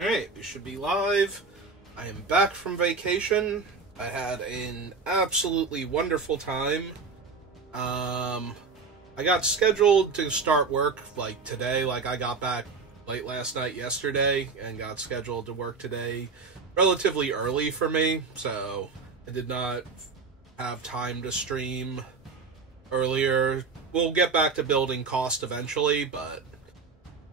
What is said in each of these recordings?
Alright, we should be live. I am back from vacation. I had an absolutely wonderful time. I got scheduled to start work, like, today. Like, I got back late last night yesterday and got scheduled to work today relatively early for me, so I did not have time to stream earlier. We'll get back to building cost eventually, but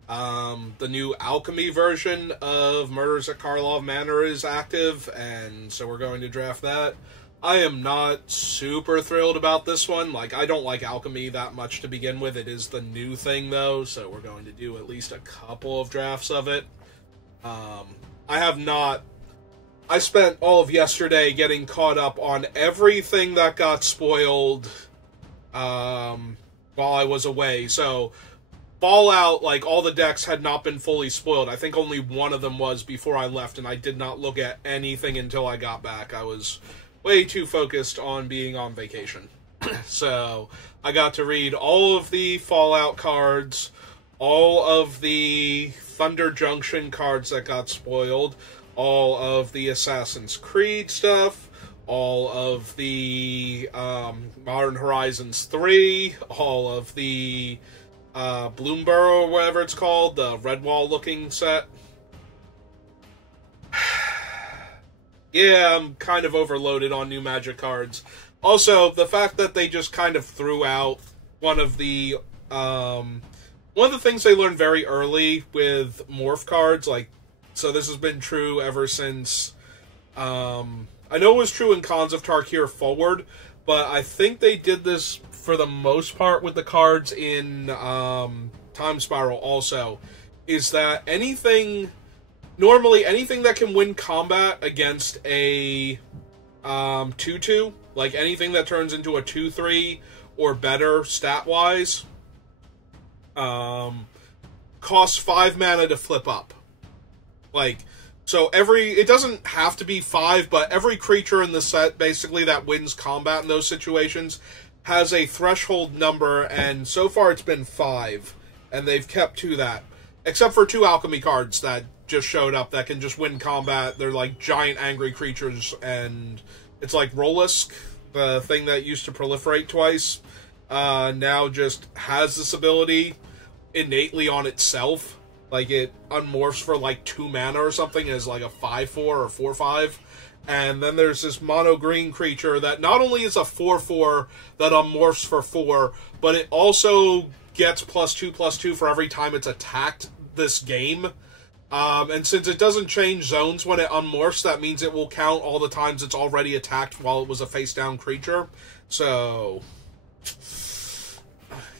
the new Alchemy version of Murders at Karlov Manor is active, and so we're going to draft that. I am not super thrilled about this one. Like, I don't like Alchemy that much to begin with. It is the new thing, though, so we're going to do at least a couple of drafts of it. I spent all of yesterday getting caught up on everything that got spoiled while I was away. So, Fallout, like, all the decks had not been fully spoiled. I think only one of them was before I left, and I did not look at anything until I got back. I was way too focused on being on vacation. So, I got to read all of the Fallout cards, all of the Thunder Junction cards that got spoiled, all of the Assassin's Creed stuff, all of the Modern Horizons 3, all of the Bloomborough, or whatever it's called, the Redwall looking set. Yeah, I'm kind of overloaded on new Magic cards. Also, the fact that they just kind of threw out one of the things they learned very early with Morph cards, like, so this has been true ever since, I know it was true in Cons of Tarkir forward, but I think they did this for the most part with the cards in Time Spiral also, is that normally anything that can win combat against a 2-2, like anything that turns into a 2-3 or better stat-wise, costs 5 mana to flip up. Like, so it doesn't have to be 5, but every creature in the set, basically, that wins combat in those situations has a threshold number, and so far it's been 5, and they've kept to that. Except for 2 alchemy cards that just showed up that can just win combat. They're like giant angry creatures, and it's like Rollisk, the thing that used to proliferate twice, now just has this ability innately on itself. Like, it unmorphs for like 2 mana or something as like a 5-4 or 4-5. And then there's this mono-green creature that not only is a 4-4 that unmorphs for 4, but it also gets +2/+2 for every time it's attacked this game. And since it doesn't change zones when it unmorphs, that means it will count all the times it's already attacked while it was a face-down creature. So,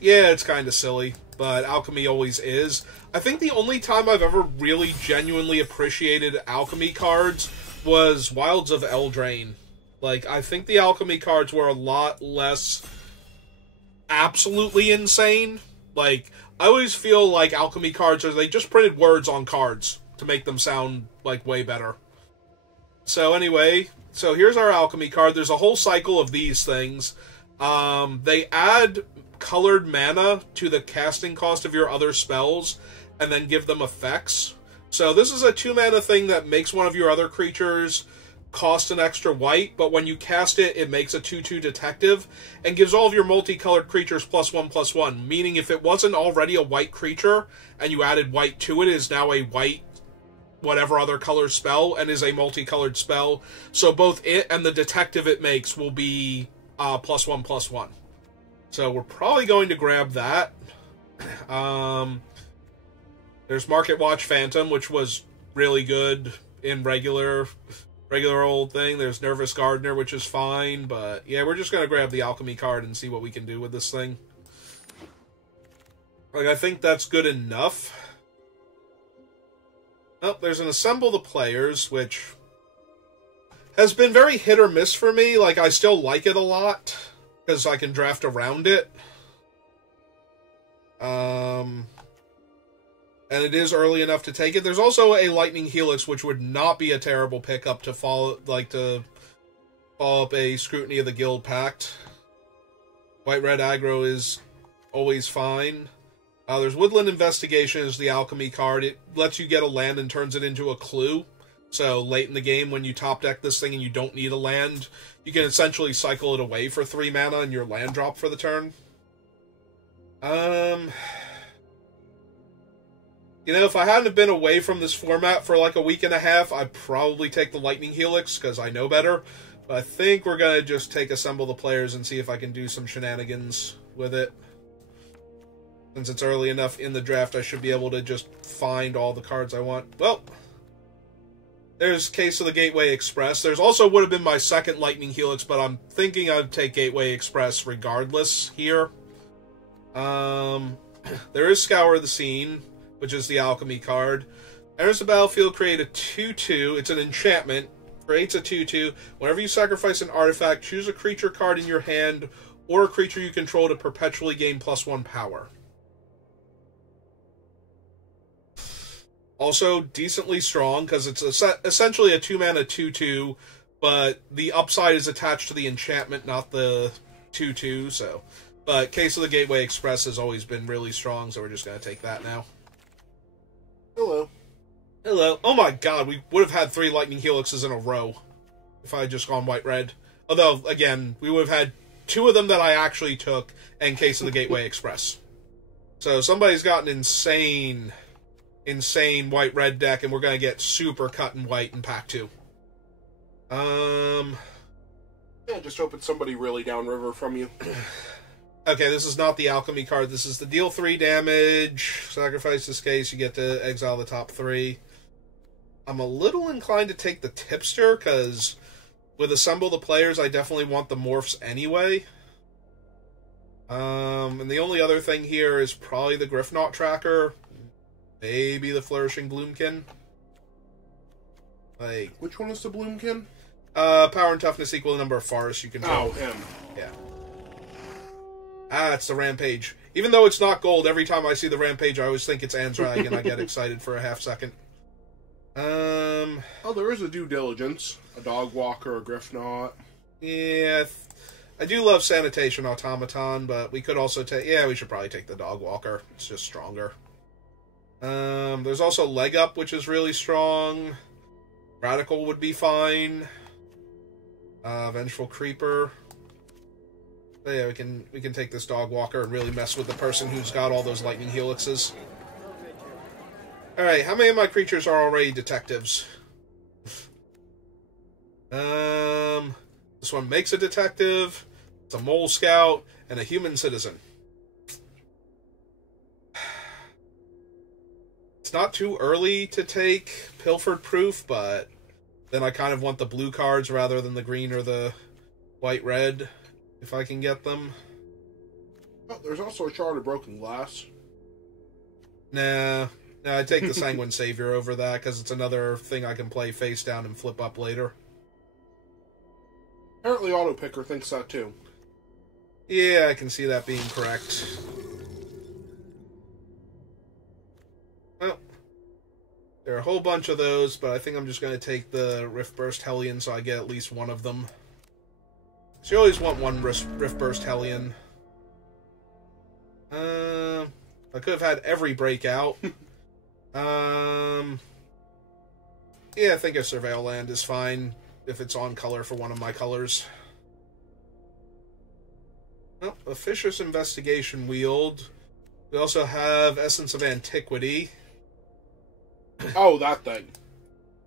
yeah, it's kind of silly, but Alchemy always is. I think the only time I've ever really genuinely appreciated Alchemy cards was Wilds of Eldraine. Like, I think the Alchemy cards were a lot less absolutely insane. Like, I always feel like Alchemy cards they just printed words on cards to make them sound, like, way better. So anyway, so here's our Alchemy card. There's a whole cycle of these things. They add colored mana to the casting cost of your other spells, and then give them effects. So this is a 2-mana thing that makes one of your other creatures cost an extra white, but when you cast it, it makes a 2/2 detective, and gives all of your multicolored creatures +1/+1, meaning if it wasn't already a white creature, and you added white to it, it is now a white whatever other color spell, and is a multicolored spell. So both it and the detective it makes will be +1/+1. So we're probably going to grab that. There's Market Watch Phantom, which was really good in regular old thing. There's Nervous Gardener, which is fine, but yeah, we're just going to grab the Alchemy card and see what we can do with this thing. Like, I think that's good enough. Oh, there's an Assemble the Players, which has been very hit or miss for me. Like, I still like it a lot, because I can draft around it. And it is early enough to take it. There's also a Lightning Helix, which would not be a terrible pickup to follow up a Scrutiny of the Guild Pact. White-red aggro is always fine. There's Woodland Investigation is the Alchemy card. It lets you get a land and turns it into a clue. So late in the game, when you top deck this thing and you don't need a land, you can essentially cycle it away for 3 mana and your land drop for the turn. You know, if I hadn't been away from this format for like a week and a half, I'd probably take the Lightning Helix, because I know better. But I think we're going to just take Assemble the Players and see if I can do some shenanigans with it. Since it's early enough in the draft, I should be able to just find all the cards I want. Well, there's Case of the Gateway Express. There's also would have been my second Lightning Helix, but I'm thinking I'd take Gateway Express regardless here. There is Scour the Scene, which is the Alchemy card. Enters the battlefield, create a 2/2. It's an enchantment. Creates a 2/2. Whenever you sacrifice an artifact, choose a creature card in your hand or a creature you control to perpetually gain +1 power. Also, decently strong, because it's essentially a 2-mana 2/2, but the upside is attached to the enchantment, not the 2/2, so... But Case of the Gateway Express has always been really strong, so we're just going to take that now. Hello. Hello. Oh my god, we would have had 3 Lightning Helixes in a row if I had just gone white-red. Although, again, we would have had 2 of them that I actually took, and Case of the Gateway Express. So somebody's got an insane white-red deck, and we're going to get super cut and white in Pack 2. Yeah, just hope it's somebody really downriver from you. Okay, this is not the Alchemy card. This is the deal 3 damage. Sacrifice this case, you get to exile the top 3. I'm a little inclined to take the Tipster, because with Assemble the Players, I definitely want the morphs anyway. And the only other thing here is probably the Griffnaut Tracker. Maybe the Flourishing Bloomkin. Like, which one is the Bloomkin? Power and toughness equal the number of forests you control. Oh, him. Yeah. It's the Rampage. Even though it's not gold, every time I see the Rampage, I always think it's Anzrag, and I get excited for a half second. Oh, there is a Due Diligence. A Dog Walker, a Griffnaut. Yeah, I do love Sanitation Automaton, but we could also take... Yeah, we should probably take the Dog Walker. It's just stronger. There's also Leg Up, which is really strong. Radical would be fine. Vengeful Creeper. But yeah, we can take this Dog Walker and really mess with the person who's got all those Lightning Helixes. Alright, how many of my creatures are already detectives? This one makes a detective, it's a mole scout, and a human citizen. It's not too early to take Pilfered Proof, but then I kind of want the blue cards rather than the green or the white-red, if I can get them. Oh, there's also a Shard of Broken Glass. Nah, I'd take the Sanguine Savior over that, because it's another thing I can play face down and flip up later. Apparently Auto Picker thinks that too. Yeah, I can see that being correct. Well, there are a whole bunch of those, but I think I'm just going to take the Riftburst Hellion so I get at least one of them. So you always want one Riftburst Hellion. I could have had every breakout. Yeah, I think a Surveil Land is fine if it's on color for one of my colors. Well, Officious Investigation Wield. We also have Essence of Antiquity. Oh, that thing.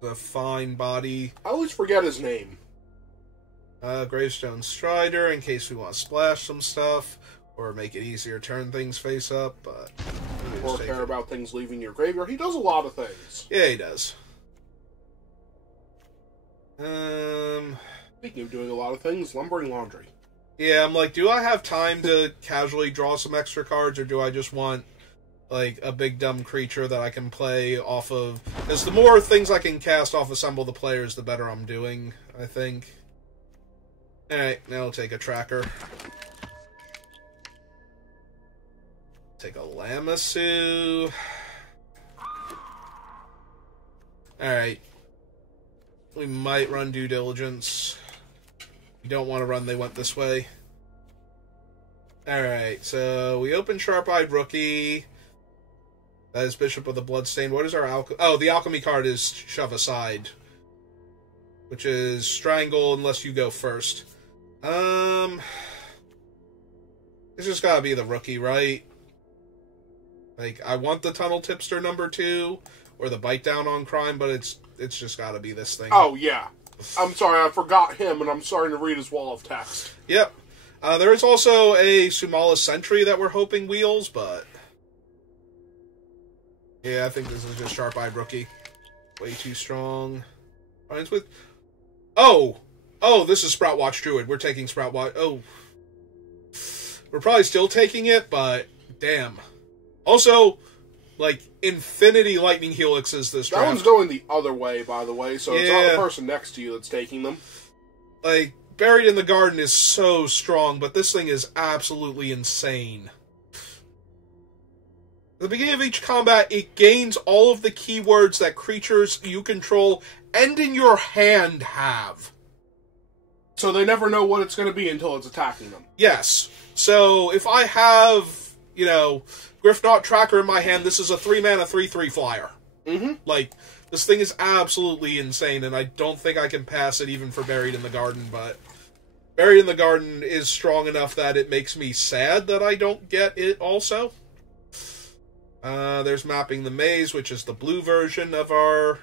The fine body. I always forget his name. Gravestone Strider, in case we want to splash some stuff, or make it easier to turn things face up, but... Or care about things leaving your graveyard. He does a lot of things. Yeah, he does. Speaking of doing a lot of things, Lumbering Laundry. Yeah, I'm like, do I have time to casually draw some extra cards, or do I just want, like, a big dumb creature that I can play off of... Because the more things I can cast off Assemble the Players, the better I'm doing, I think. Alright, now I'll take a Tracker. Take a Lamassu. Alright. We might run Due Diligence. We don't want to run They Went This Way. Alright, so we open Sharp-Eyed Rookie. That is Bishop of the Bloodstain. What is our alchemy? Oh, the alchemy card is Shove Aside, which is Strangle unless you go first. It's just gotta be the rookie, right? Like, I want the Tunnel Tipster #2 or the Bite Down on Crime, but it's just gotta be this thing. Oh, yeah. I'm sorry, I forgot him, and I'm starting to read his wall of text. Yep. There is also a Sumala Sentry that we're hoping wheels, but... yeah, I think this is just Sharp-Eyed Rookie. Way too strong. Alliance with... Oh! Oh, this is Sprout Watch Druid. We're taking Sprout Watch... oh. We're probably still taking it, but... damn. Also, like, Infinity Lightning Helixes this draft. That one's going the other way, by the way, so it's not the person next to you that's taking them. Like, Buried in the Garden is so strong, but this thing is absolutely insane. At the beginning of each combat, it gains all of the keywords that creatures you control and in your hand have. So they never know what it's going to be until it's attacking them. Yes. So if I have, you know, Griffknot Tracker in my hand, this is a 3-mana 3/3 flyer. Mm-hmm. Like, this thing is absolutely insane, and I don't think I can pass it even for Buried in the Garden, but Buried in the Garden is strong enough that it makes me sad that I don't get it also. There's Mapping the Maze, which is the blue version of our,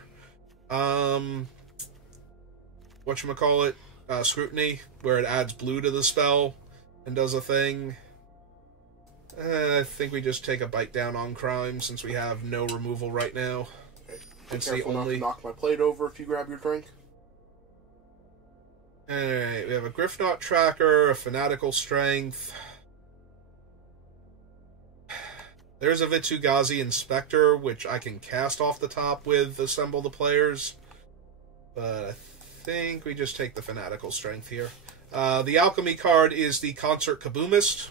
whatchamacallit, Scrutiny, where it adds blue to the spell and does a thing. I think we just take a Bite Down on Crime, since we have no removal right now. Okay. It's Be careful the only... not to knock my plate over if you grab your drink. Alright, we have a Griffknot Tracker, a Fanatical Strength. There's a Vitsugazi Inspector, which I can cast off the top with Assemble the Players. But I think we just take the Fanatical Strength here. The Alchemy card is the Concert Kaboomist.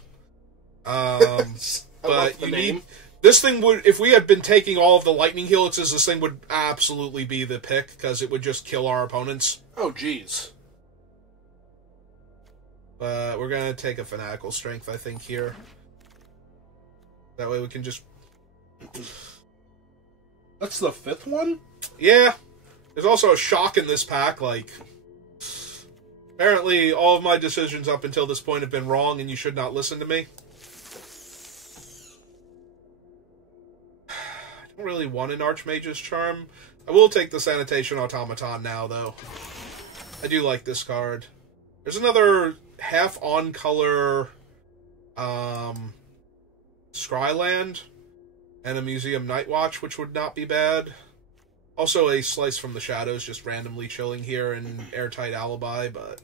But you need... this thing would... if we had been taking all of the Lightning Helixes, this thing would absolutely be the pick, because it would just kill our opponents. Oh, jeez. But we're going to take a Fanatical Strength, I think, here. That way we can just... That's the 5th one? Yeah. There's also a Shock in this pack, like... apparently, all of my decisions up until this point have been wrong, and you should not listen to me. I don't really want an Archmage's Charm. I will take the Sanitation Automaton now, though. I do like this card. There's another half on-color... Scryland and a Museum Nightwatch, which would not be bad. Also a Slice from the Shadows, just randomly chilling here in Airtight Alibi, but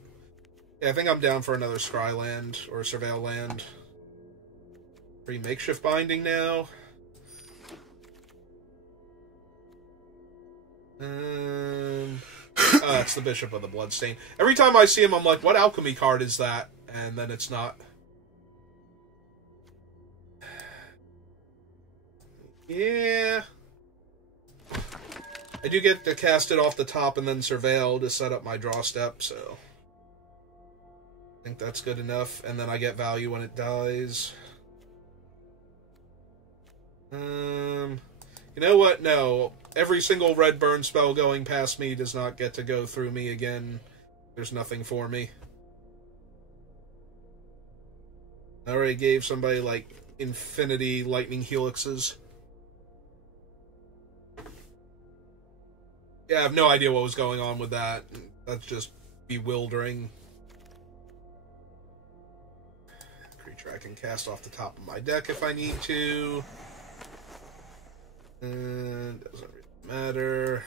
yeah, I think I'm down for another Scryland or Surveil Land. Free Makeshift Binding now. It's the Bishop of the Bloodstain. Every time I see him, I'm like, what alchemy card is that? And then it's not. Yeah. I do get to cast it off the top and then Surveil to set up my draw step, so I think that's good enough. And then I get value when it dies. You know what? No. Every single red burn spell going past me does not get to go through me again. There's nothing for me. I already gave somebody, like, Infinity Lightning Helixes. Yeah, I have no idea what was going on with that. That's just bewildering. Creature I can cast off the top of my deck if I need to. And doesn't really matter.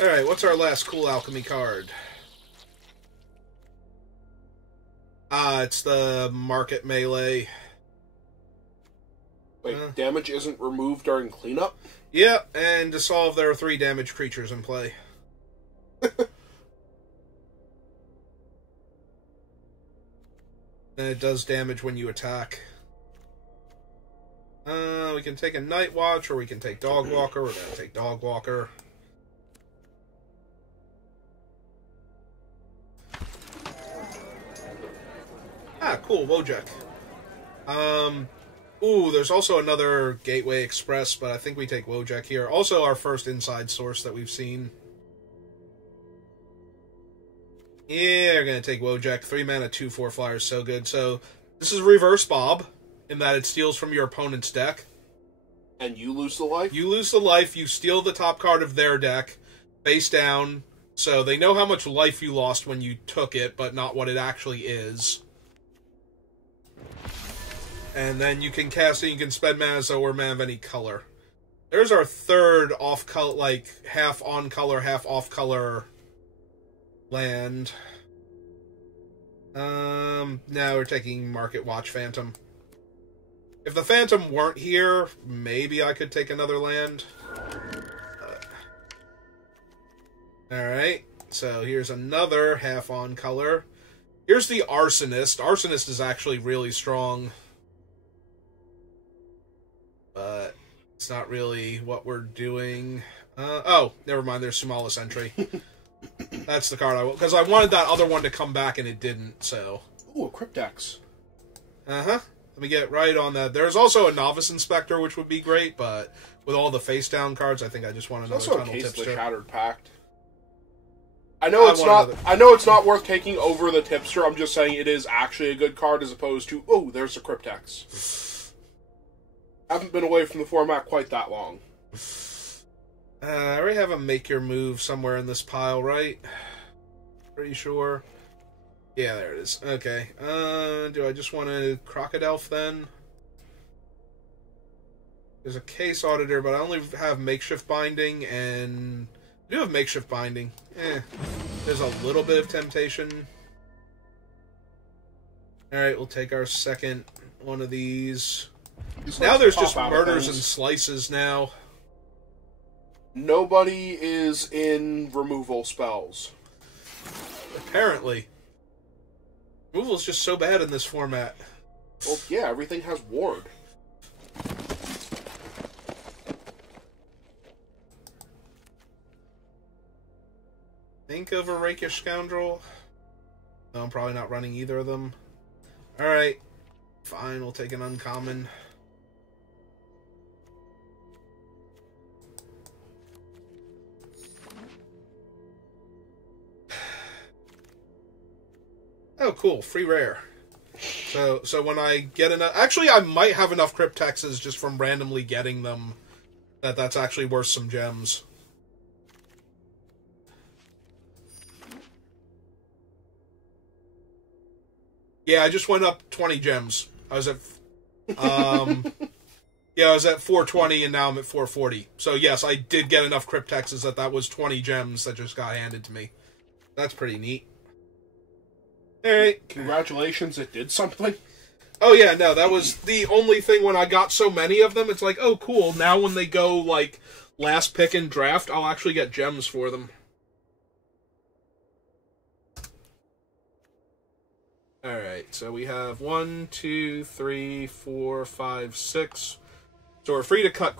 Alright, what's our last cool alchemy card? It's the Market Melee. Wait, damage isn't removed during cleanup? Yeah, and to solve, there are 3 damaged creatures in play. And it does damage when you attack. We can take a Night Watch, or we can take Dog Walker. We're going to take Dog Walker. Ah, cool, Wojak. Ooh, there's also another Gateway Express, but I think we take Wojak here. Also our first inside source that we've seen. Yeah, we're going to take Wojak. 3 mana, 2/4 flyer is so good. So, this is Reverse Bob, in that it steals from your opponent's deck. And you lose the life? You lose the life, you steal the top card of their deck, face down, so they know how much life you lost when you took it, but not what it actually is. And then you can cast it, you can spend mana or mana of any color. There's our third off-color, like, half on-color, half off-color land. Now we're taking Market Watch Phantom. If the Phantom weren't here, maybe I could take another land. Alright, so here's another half on color. Here's the Arsonist. Arsonist is actually really strong. But it's not really what we're doing. Oh, never mind, there's Sumalis Entry. That's the card I want. Because I wanted that other one to come back and it didn't, so. Ooh, a Cryptex. Uh-huh. Let me get right on that. There's also a Novice Inspector, which would be great, but with all the face-down cards, I think I just want another Tunnel Tipster. Also, a case of the Shattered Pact. I know it's not worth taking over the Tipster. I'm just saying it is actually a good card as opposed to, oh, there's a Cryptex. Haven't been away from the format quite that long. I already have a Make Your Move somewhere in this pile, right? Pretty sure. Yeah, there it is. Okay. Do I just want to Crocodile then? There's a Case Auditor, but I only have Makeshift Binding, and I do have Makeshift Binding. There's a little bit of Temptation. Alright, we'll take our second one of these. Now there's just Murders and Slices now. Nobody is in removal spells. Apparently. Removal is just so bad in this format. Well, yeah, everything has Ward. Think of a Rakish Scoundrel. No, I'm probably not running either of them. Alright. Fine, we'll take an uncommon. Oh, cool. Free rare. So when I get enough... Actually, I might have enough Cryptexes just from randomly getting them that's actually worth some gems. Yeah, I just went up 20 gems. I was at... yeah, I was at 420 and now I'm at 440. So yes, I did get enough Cryptexes that was 20 gems that just got handed to me. That's pretty neat. Alright. Congratulations, it did something. Oh yeah, no, that was the only thing when I got so many of them. It's like, oh cool, now when they go, like, last pick in draft, I'll actually get gems for them. Alright, so we have 1, 2, 3, 4, 5, 6. So we're free to cut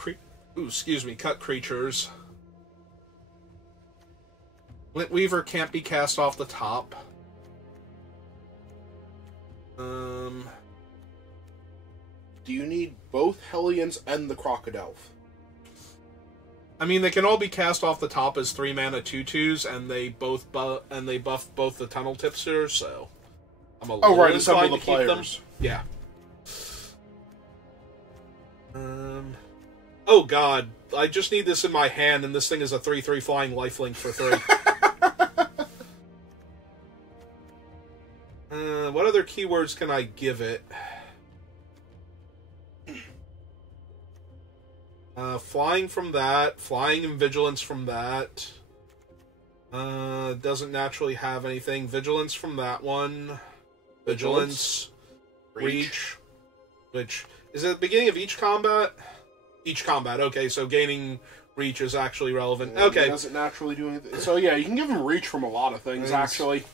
cut creatures. Glint Weaver can't be cast off the top. Do you need both Hellions and the Crocodile? I mean, they can all be cast off the top as 3 mana 2/2s, and they both buff both the Tunnel Tipsters, so I'm a little right, inclined assemble to the keep them. players. Yeah. Oh god, I just need this in my hand, and this thing is a 3/3 flying lifelink for 3. What other keywords can I give it? Flying from that, flying and vigilance from that. Doesn't naturally have anything. Vigilance from that one. Vigilance. Reach. Which is at the beginning of each combat. Each combat. Okay, so gaining reach is actually relevant. Okay. It doesn't naturally do anything. So yeah, you can give him reach from a lot of things, actually.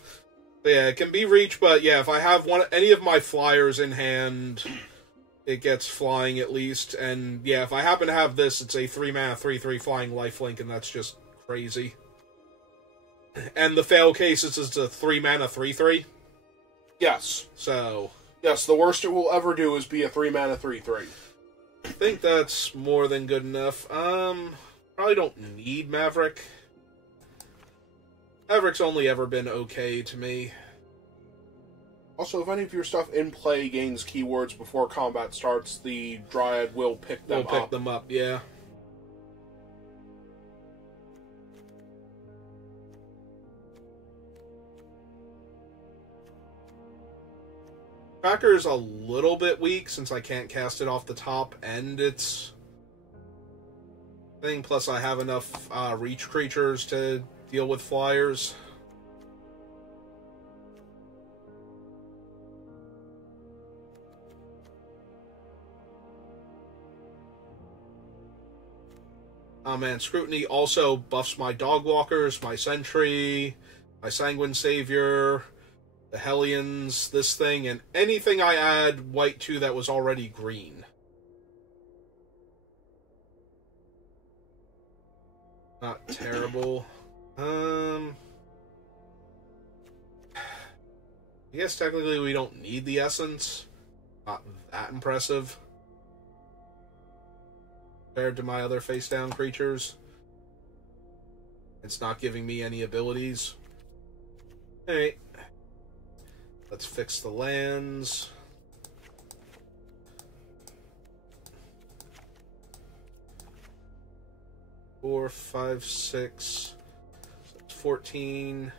Yeah, it can be reach, but yeah, if I have any of my flyers in hand, it gets flying at least. And yeah, if I happen to have this, it's a 3 mana 3/3 flying lifelink, and that's just crazy. And the fail case is a 3 mana 3/3. Yes. So Yes, the worst it will ever do is be a 3-mana 3/3. I think that's more than good enough. Probably don't need Maverick. Maverick's only ever been okay to me. Also, if any of your stuff in play gains keywords before combat starts, the Dryad will pick them up. Will pick them up, yeah. Tracker's a little bit weak since I can't cast it off the top and its thing. Plus, I have enough reach creatures to deal with flyers. Oh man, Scrutiny also buffs my Dogwalkers, my Sentry, my Sanguine Savior, the Hellions, this thing, and anything I add white to that was already green. Not terrible. I guess technically we don't need the Essence. Not that impressive compared to my other face-down creatures. It's not giving me any abilities. Alright. Let's fix the lands. Four, 5, 6. So it's 14,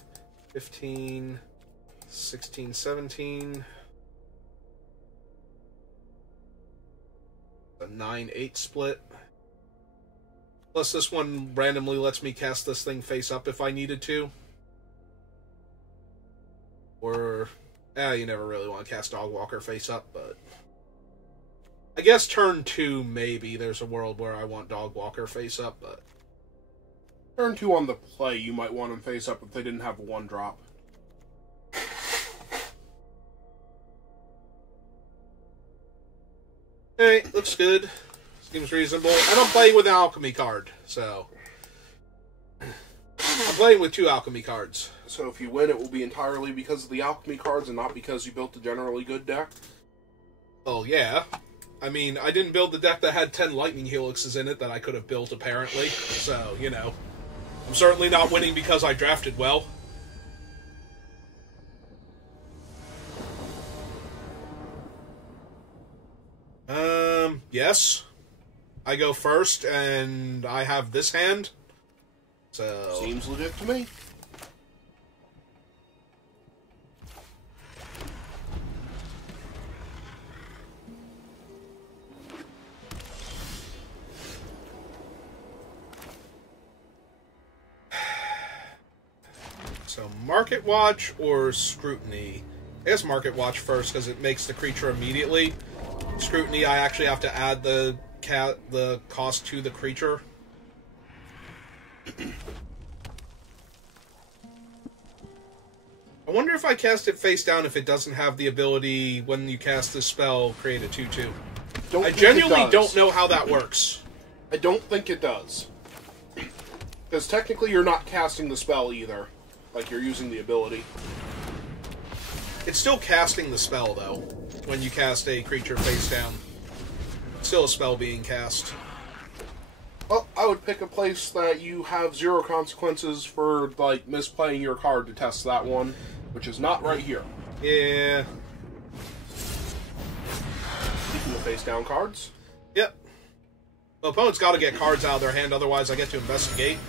15, 16, 17. A 9-8 split. Plus this one randomly lets me cast this thing face up if I needed to. Or, you never really want to cast Dogwalker face up, but I guess turn 2 maybe there's a world where I want Dogwalker face up, but turn 2 on the play, you might want them face up if they didn't have a 1-drop. Alright, looks good. Seems reasonable. And I'm playing with an Alchemy card, so I'm playing with 2 Alchemy cards. So if you win, it will be entirely because of the Alchemy cards and not because you built a generally good deck? Oh, yeah. I mean, I didn't build the deck that had 10 Lightning Helixes in it that I could have built, apparently. So, you know. I'm certainly not winning because I drafted well. Yes. I go first, and I have this hand. So seems legit to me. So Market Watch or Scrutiny? I guess Market Watch first because it makes the creature immediately. Scrutiny, I actually have to add the cost to the creature. I wonder if I cast it face down if it doesn't have the ability when you cast this spell create a 2/2. I genuinely don't know how that works. I don't think it does. Because technically you're not casting the spell either. Like you're using the ability. It's still casting the spell though. When you cast a creature face down. Still a spell being cast. Well, I would pick a place that you have 0 consequences for, like, misplaying your card to test that one, which is not right here. Yeah. Keeping the face-down cards. Yep. The opponent's got to get cards out of their hand, otherwise I get to investigate.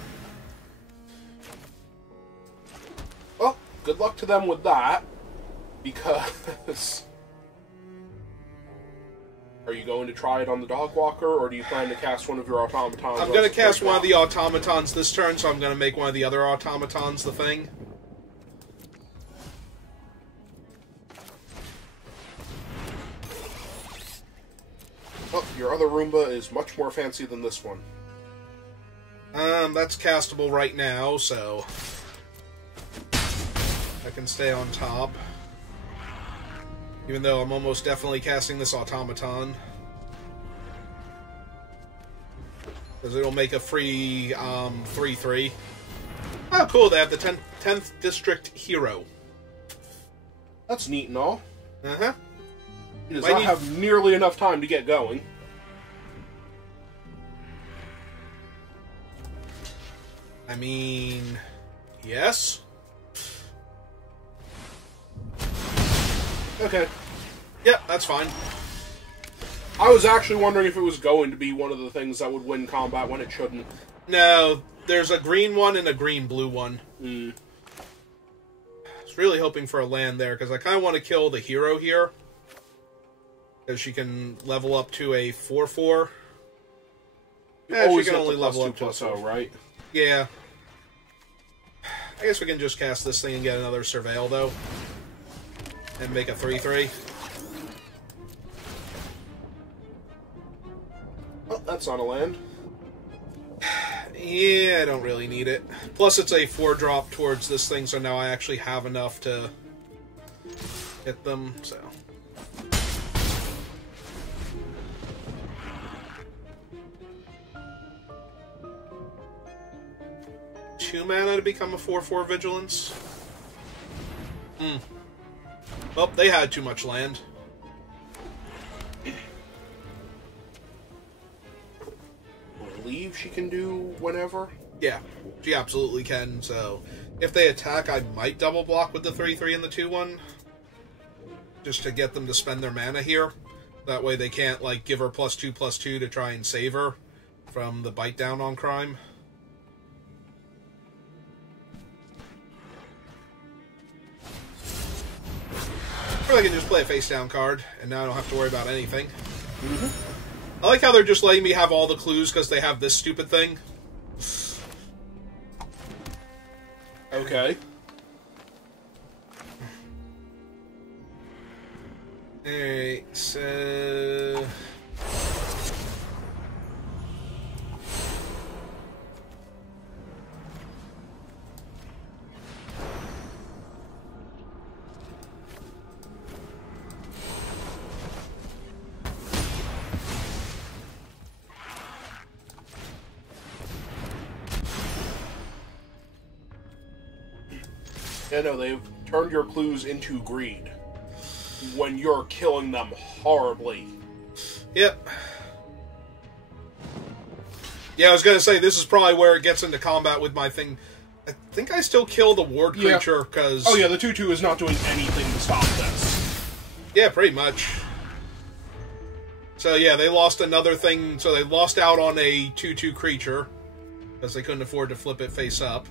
Well, good luck to them with that, because... Are you going to try it on the Dogwalker, or do you plan to cast one of your automatons? I'm going to cast one of the automatons this turn, so I'm going to make one of the other automatons the thing. Oh, your other Roomba is much more fancy than this one. That's castable right now, so I can stay on top. Even though I'm almost definitely casting this automaton. Because it'll make a free 3/3. Oh, cool, they have the 10th District Hero. That's neat and all. Uh-huh. He does not have nearly enough time to get going. I mean, yes. Okay. Yep, that's fine. I was actually wondering if it was going to be one of the things that would win combat when it shouldn't. No, there's a green one and a green-blue one. I was really hoping for a land there, because I kind of want to kill the hero here. Because she can level up to a 4/4. She can only level up to a 4, right? Yeah. I guess we can just cast this thing and get another Surveil, though. And make a 3/3. Oh, that's not a land. Yeah, I don't really need it. Plus, it's a 4-drop towards this thing, so now I actually have enough to hit them, so... Two mana to become a 4/4 Vigilance. Oh, they had too much land. Leave she can do whenever? Yeah, she absolutely can, so... If they attack, I might double block with the 3/3 and the 2/1. Just to get them to spend their mana here. That way they can't, like, give her +2/+2 to try and save her from the bite down on crime. Or they can just play a face-down card, and now I don't have to worry about anything. I like how they're just letting me have all the clues because they have this stupid thing. Okay. Alright, so... Yeah, no, they've turned your clues into greed. When you're killing them horribly. Yep. Yeah, I was gonna say, this is probably where it gets into combat with my thing. I think I still kill the ward creature, because... Oh yeah, the 2/2 is not doing anything to stop this. Yeah, pretty much. So yeah, they lost another thing, so they lost out on a 2/2 creature, because they couldn't afford to flip it face up.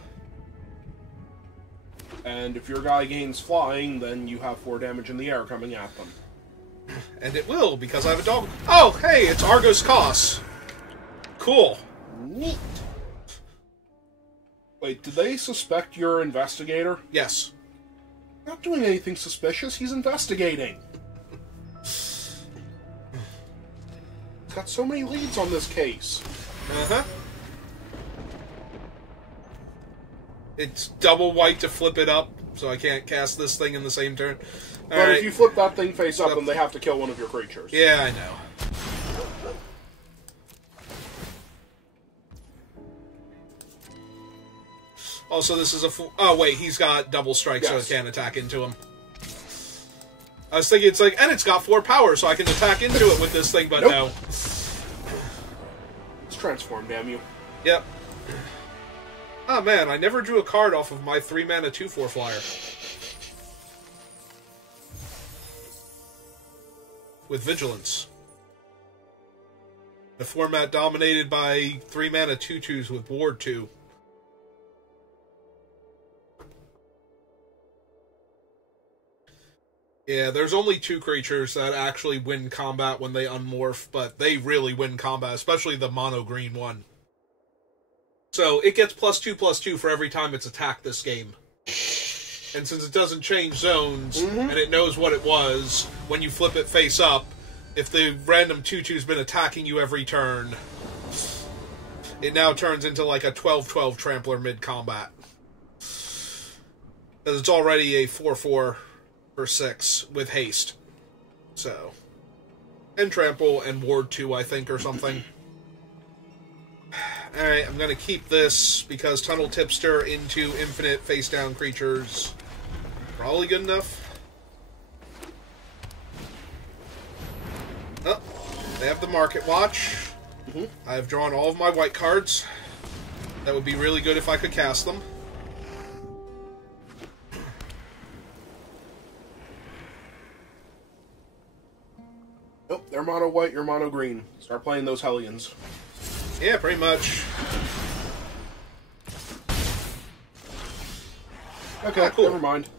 And if your guy gains flying, then you have 4 damage in the air coming at them. And it will, because I have a dog. Oh, hey, it's Argos Kos. Cool. Neat. Wait, did they suspect you're investigator? Yes. Not doing anything suspicious, he's investigating. Got so many leads on this case. Uh-huh. It's double white to flip it up, so I can't cast this thing in the same turn. But if you flip that thing face up, then they have to kill one of your creatures. Yeah, I know. Also, this is a full... Oh, wait, he's got double strike, so it can't attack into him. I was thinking, it's like, and it's got 4 power, so I can attack into it with this thing, but no. It's transform, damn you. Yep. Oh man, I never drew a card off of my 3-mana 2/4 flyer. With Vigilance. The format dominated by 3-mana 2/2s with Ward 2. Yeah, there's only 2 creatures that actually win combat when they unmorph, but they really win combat, especially the mono green one. So, it gets +2/+2 for every time it's attacked this game. And since it doesn't change zones, and it knows what it was, when you flip it face up, if the random 2/2's been attacking you every turn, it now turns into like a 12/12 trampler mid-combat. Because it's already a 4/4 for 6 with haste. So. And trample and ward 2, I think, or something. Alright, I'm going to keep this because Tunnel Tipster into infinite face-down creatures. Probably good enough. Oh, they have the Market Watch. Mm-hmm. I have drawn all of my white cards. That would be really good if I could cast them. Nope, they're mono white, you're mono green. Start playing those Hellions. Yeah, pretty much. Okay, cool. Never mind.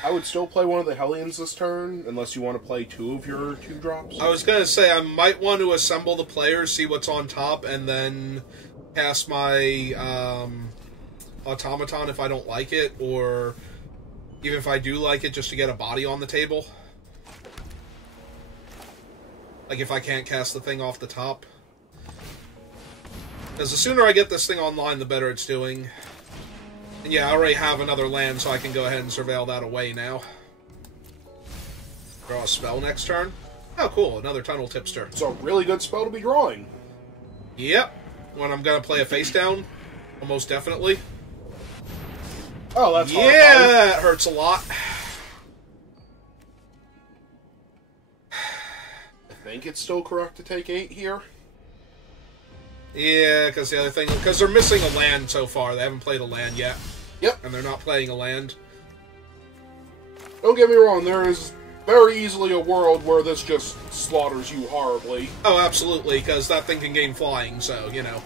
I would still play one of the Hellions this turn, unless you want to play 2 of your 2 drops. I was going to say, I might want to assemble the players, see what's on top, and then cast my Automaton if I don't like it, or even if I do like it, just to get a body on the table. Like, if I can't cast the thing off the top. Because the sooner I get this thing online, the better it's doing. And yeah, I already have another land, so I can go ahead and surveil that away now. Draw a spell next turn. Oh, cool. Another Tunnel Tipster. It's a really good spell to be drawing. Yep. When I'm going to play a face down, almost definitely. Oh, that's yeah, horrifying. it hurts a lot. I think it's still correct to take 8 here. Yeah, because the other thing... Because they're missing a land so far. They haven't played a land yet. Yep. And they're not playing a land. Don't get me wrong, there is very easily a world where this just slaughters you horribly. Oh, absolutely, because that thing can gain flying, so, you know.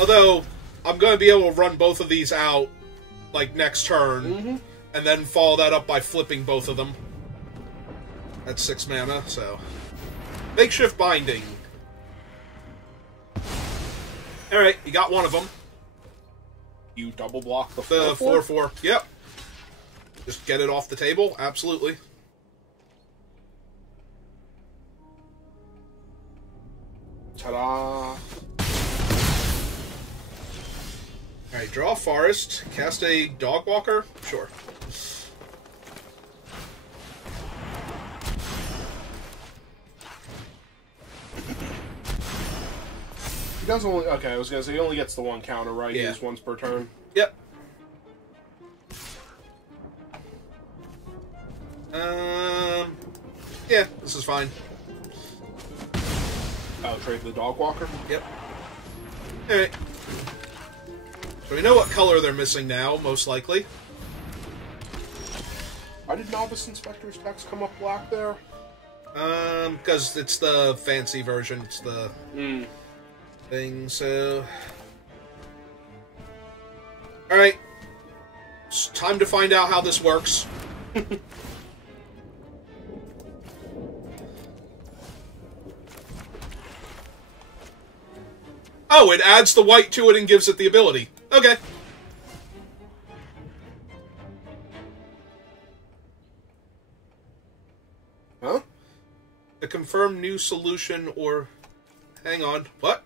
Although, I'm going to be able to run both of these out, like, next turn, and then follow that up by flipping both of them. That's 6 mana, so... Makeshift Binding. Alright, you got one of them. You double block the 4/4. Yep. Just get it off the table, absolutely. Ta-da! Alright, draw a forest, cast a dog walker. Sure. He does only... Okay, I was gonna say, he only gets the 1 counter, right? Yeah. He is once per turn. Yep. Yeah, this is fine. Oh, trade for the dog walker? Yep. Alright. So we know what color they're missing now, most likely. Why did Novice Inspector's text come up black there? Because it's the fancy version. It's the thing, so... Alright. It's time to find out how this works. Oh, it adds the white to it and gives it the ability. Okay. Huh? To confirm new solution or... Hang on. What?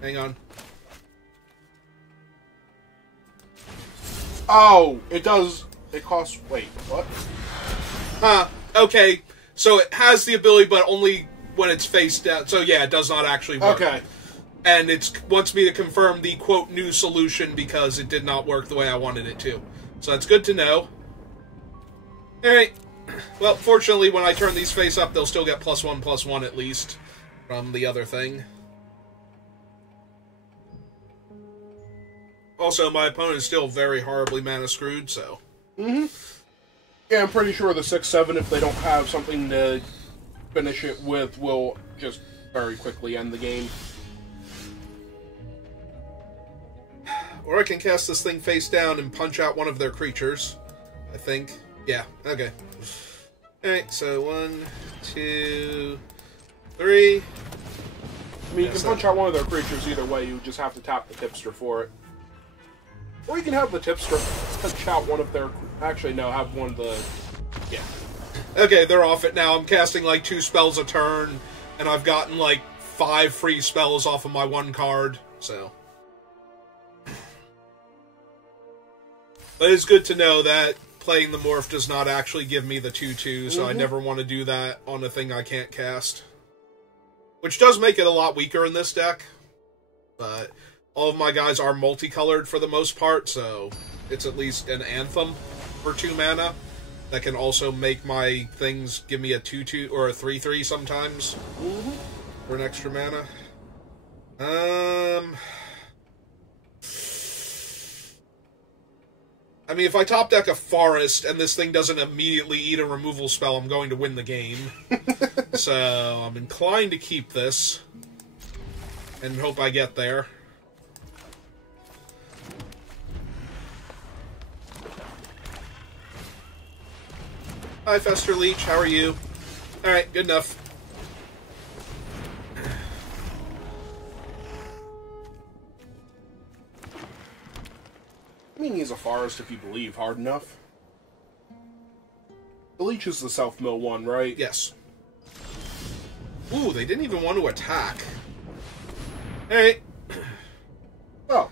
Hang on. Oh, it does... It costs... Wait, what? Huh. Okay. So it has the ability, but only when it's face down. So yeah, it does not actually work. Okay. And it wants me to confirm the, quote, new solution because it did not work the way I wanted it to. So that's good to know. Alright. Well, fortunately, when I turn these face up, they'll still get +1/+1 at least from the other thing. Also, my opponent is still very horribly mana screwed, so... Yeah, I'm pretty sure the 6/7, if they don't have something to finish it with, will just very quickly end the game. Or I can cast this thing face down and punch out one of their creatures, I think. Yeah, okay. Alright, so 1, 2, 3. I mean, you can punch out one of their creatures either way, you just have to tap the tipster for it. Or you can have the tipster punch out one of their... Actually, no, have one of the... Yeah. Okay, they're off it now. I'm casting like 2 spells a turn, and I've gotten like 5 free spells off of my 1 card, so... But it's good to know that playing the Morph does not actually give me the 2/2, so I never want to do that on a thing I can't cast. which does make it a lot weaker in this deck. But all of my guys are multicolored for the most part, so it's at least an Anthem for 2 mana that can also make my things give me a 2/2 or a 3/3 sometimes for an extra mana. I mean, if I top deck a Forest and this thing doesn't immediately eat a removal spell, I'm going to win the game. So I'm inclined to keep this and hope I get there. Hi, Fester Leech. How are you? Alright, good enough. I mean, he's a Forest if you believe hard enough. The Leech is the self-mill one, right? Yes. Ooh, they didn't even want to attack. Alright. Oh.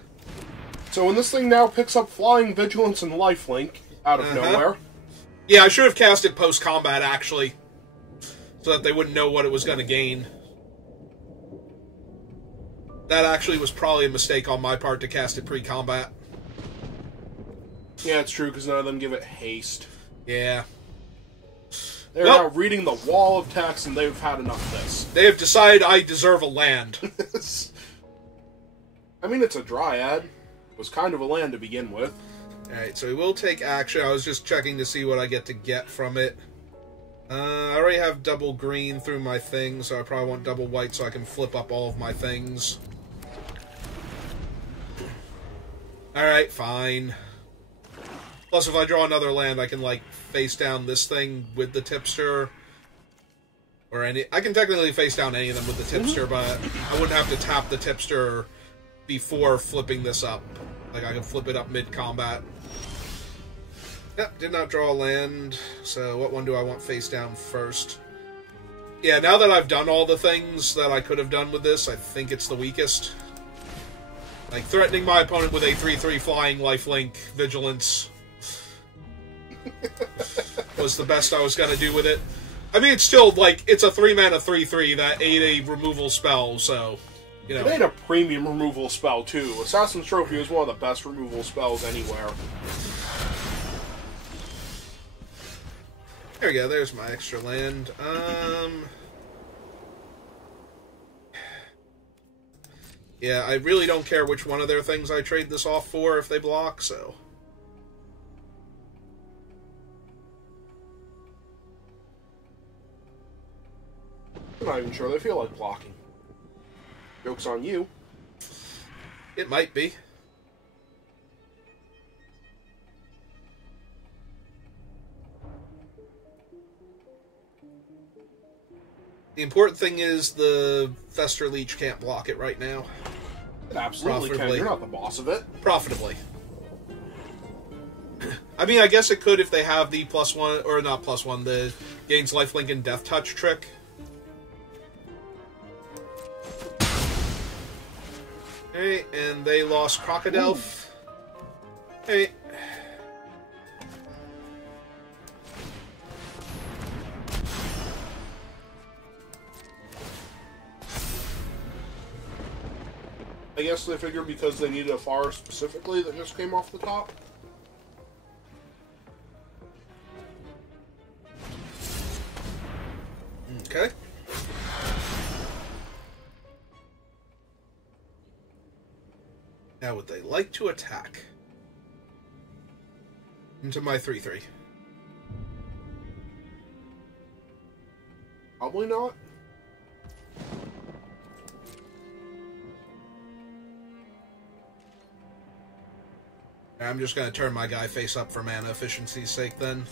So when this thing now picks up Flying, Vigilance, and Lifelink out of nowhere... Yeah, I should have cast it post-combat, actually. So that they wouldn't know what it was going to gain. That actually was probably a mistake on my part to cast it pre-combat. Yeah, it's true, because none of them give it haste. Yeah. They're now reading the wall of text, and they've had enough of this. They have decided I deserve a land. I mean, it's a Dryad. It was kind of a land to begin with. Alright, so we will take action. I was just checking to see what I get to get from it. I already have double green through my thing, so I probably want double white so I can flip up all of my things. Alright, fine. Plus, if I draw another land, I can, like, face down this thing with the tipster. Or any... I can technically face down any of them with the tipster, but I wouldn't have to tap the tipster before flipping this up. Like, I can flip it up mid-combat. Yep, did not draw a land, so what one do I want face down first? Yeah, now that I've done all the things that I could have done with this, I think it's the weakest. Like, threatening my opponent with a 3/3 flying lifelink vigilance was the best I was going to do with it. I mean, it's still, like, it's a 3-mana 3/3 that ate a removal spell, so... You know. It ain't a premium removal spell, too. Assassin's Trophy is one of the best removal spells anywhere. There we go, there's my extra land. Yeah, I really don't care which one of their things I trade this off for if they block, so... I'm not even sure they feel like blocking. Joke's on you. It might be. The important thing is the Fester Leech can't block it right now. It absolutely can. You're not the boss of it. Profitably. I mean, I guess it could if they have the +1, or not +1, the gains lifelink and death touch trick. Hey, and they lost Crocodile. Hey. I guess they figured because they needed a forest specifically that just came off the top. Okay. Now would they like to attack? Into my 3/3. Probably not. I'm just going to turn my guy face up for mana efficiency's sake then.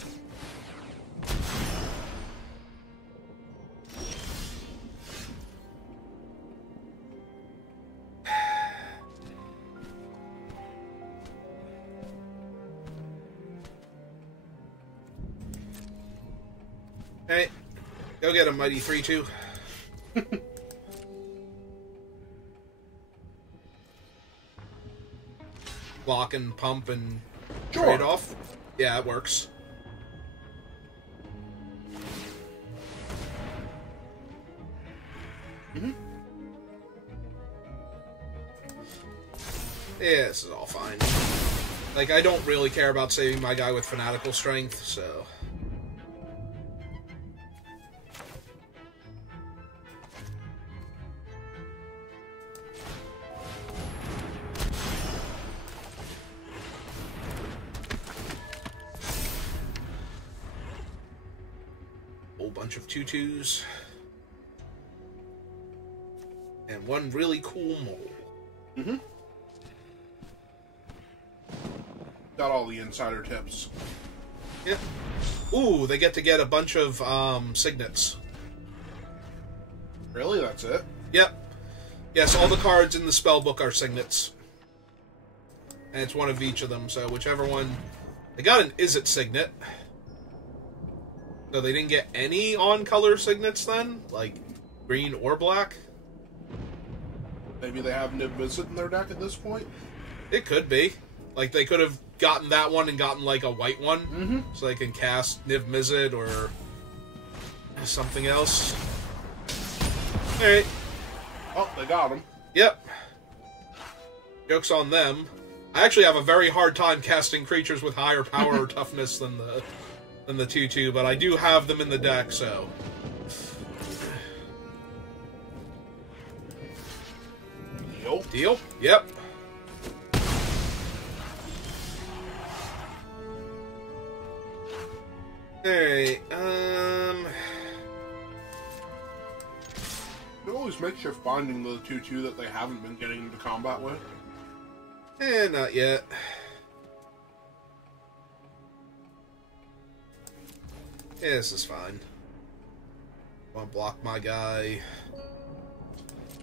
Hey, go get him, Mighty 3/2. Block and pump and trade off. Yeah, it works. Mm-hmm. Yeah, this is all fine. Like, I don't really care about saving my guy with Fanatical Strength, so... Whole bunch of 2/2s. And one really cool mole. Mm-hmm. Got all the insider tips. Yeah. Ooh, they get to get a bunch of signets. Really? That's it? Yep. Yes, all the cards in the spellbook are signets. And it's one of each of them, so whichever one... They got an Is It signet. So they didn't get any on-color signets then? Like, green or black? Maybe they have Niv Mizzet in their deck at this point? It could be. Like, they could have gotten that one and gotten, like, a white one. Mm-hmm. So they can cast Niv Mizzet or something else. Alright. Oh, they got him. Yep. Joke's on them. I actually have a very hard time casting creatures with higher power or toughness than the 2/2, but I do have them in the deck, so... Deal? Deal? Yep. Alright, It always makeshift finding the 2/2 that they haven't been getting into combat with. not yet. Yeah, this is fine. Want to block my guy.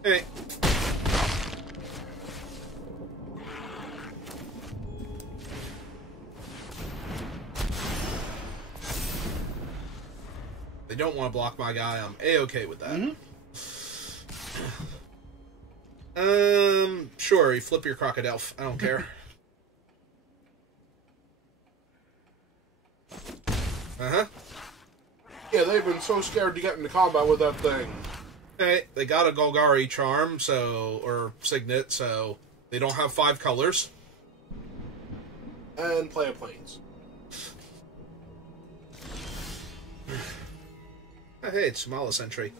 Alright. They don't want to block my guy. I'm A-okay with that. Mm-hmm. Sure, you flip your crocodile. I don't care. Uh-huh. Yeah, they've been so scared to get into combat with that thing. Hey, they got a Golgari charm, so, or signet, so they don't have 5 colors. And play a planes. Oh, hey, it's Mala Sentry.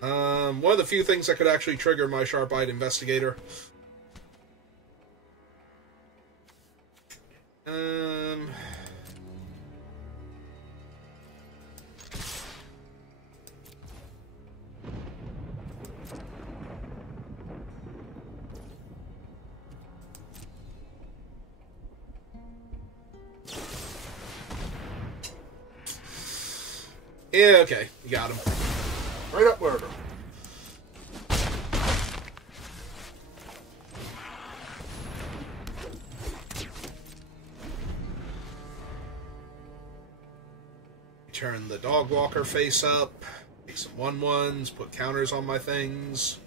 One of the few things that could actually trigger my Sharp-Eyed Investigator. Yeah, okay. You got him. Right up murder. Turn the dog walker face up. Make some 1/1s. Put counters on my things.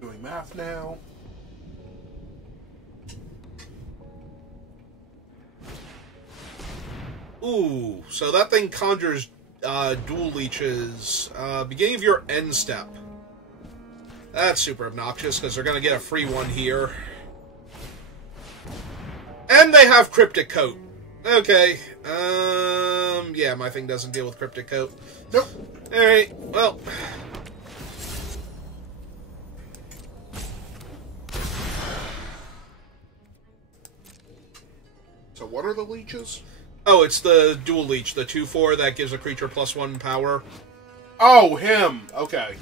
Doing math now. Ooh, so that thing conjures dual leeches. Beginning of your end step. That's super obnoxious, because they're going to get a free one here. And they have Cryptic Coat. Okay. Yeah, my thing doesn't deal with Cryptic Coat. Nope. Alright, well. So what are the leeches? Oh, it's the dual leech, the 2/4 that gives a creature +1 power. Oh, him. Okay.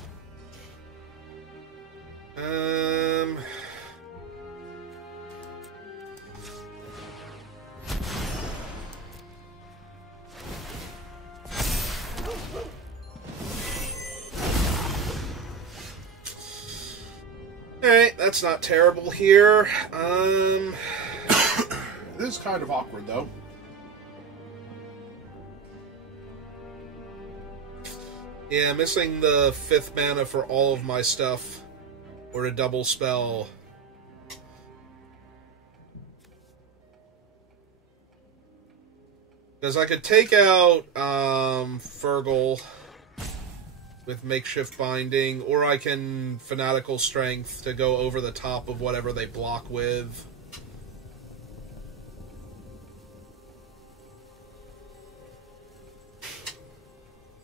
Alright, that's not terrible here. It is kind of awkward, though. Yeah, missing the 5th mana for all of my stuff. Or a double spell. Because I could take out Fergal. with Makeshift Binding, or I can Fanatical Strength to go over the top of whatever they block with.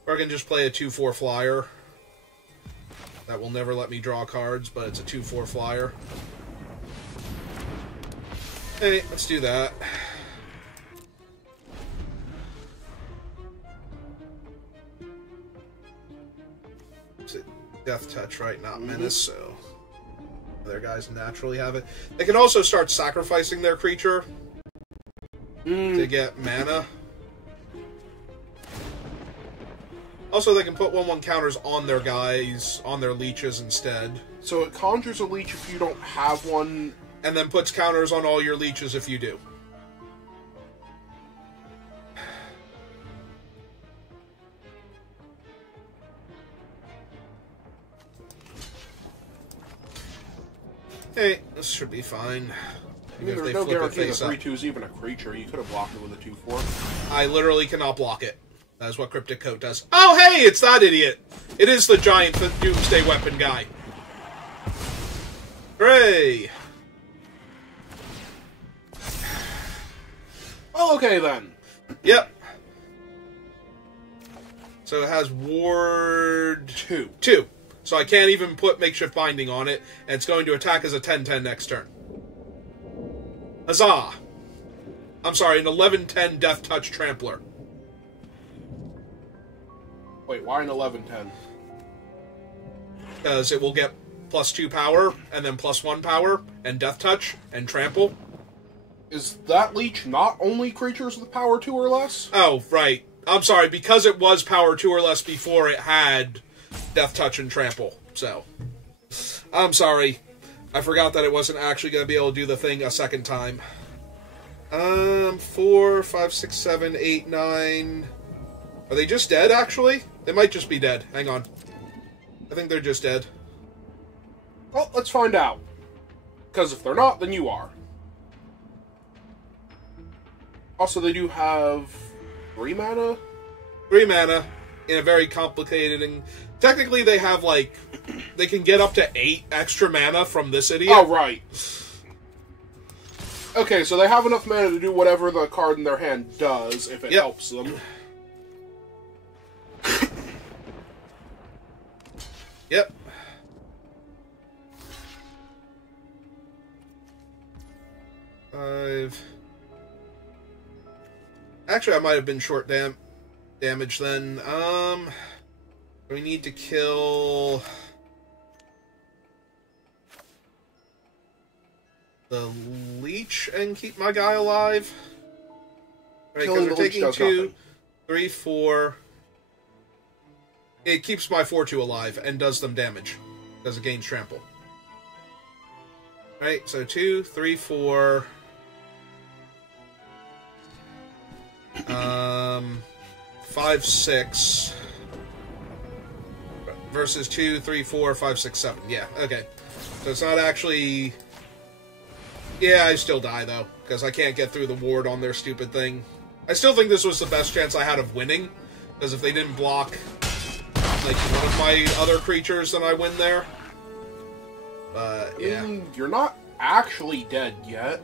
Or I can just play a 2/4 flyer. That will never let me draw cards, but it's a 2/4 flyer. Hey, let's do that. It's a Death Touch, right? Not Menace, so other guys naturally have it. They can also start sacrificing their creature to get mana. Also, they can put 1/1 counters on their guys, on their leeches instead. So it conjures a leech if you don't have one. And then puts counters on all your leeches if you do. Hey, this should be fine. I mean, there's no guarantee that 3/2 is even a creature. You could have blocked it with a 2/4. I literally cannot block it. That is what Cryptic Coat does. Oh, hey, it's that idiot. It is the giant Doomsday Weapon guy. Hooray! Oh, okay, then. Yep. So it has Ward 2. So I can't even put Makeshift Binding on it, and it's going to attack as a 10/10 next turn. Huzzah! I'm sorry, an 11/10 Death Touch Trampler. Wait, why an 11/10? Because it will get +2 power, and then +1 power, and Death Touch, and Trample. Is that leech not only creatures with power 2 or less? Oh, right. I'm sorry, because it was power 2 or less before, it had Death Touch and Trample. So, I'm sorry. I forgot that it wasn't actually going to be able to do the thing a second time. 4, 5, 6, 7, 8, 9... Are they just dead, actually? They might just be dead. Hang on. I think they're just dead. Well, let's find out. Because if they're not, then you are. Also, they do have 3 mana? 3 mana in a very complicated and... Technically, they have, like... They can get up to 8 extra mana from this idiot. Oh, right. Okay, so they have enough mana to do whatever the card in their hand does, if it helps them. Yep. Actually, I might have been short damage then. We need to kill the leech and keep my guy alive. Right, because we're taking 2, 3, 4. It keeps my 4/2 alive and does them damage. Because it gains trample. Right, so 2, 3, 4. 5, 6. Versus 2, 3, 4, 5, 6, 7. Yeah, okay. So it's not actually... Yeah, I still die, though. Because I can't get through the ward on their stupid thing. I still think this was the best chance I had of winning. Because if they didn't block... like one of my other creatures, then I win there. But, yeah. You're not actually dead yet.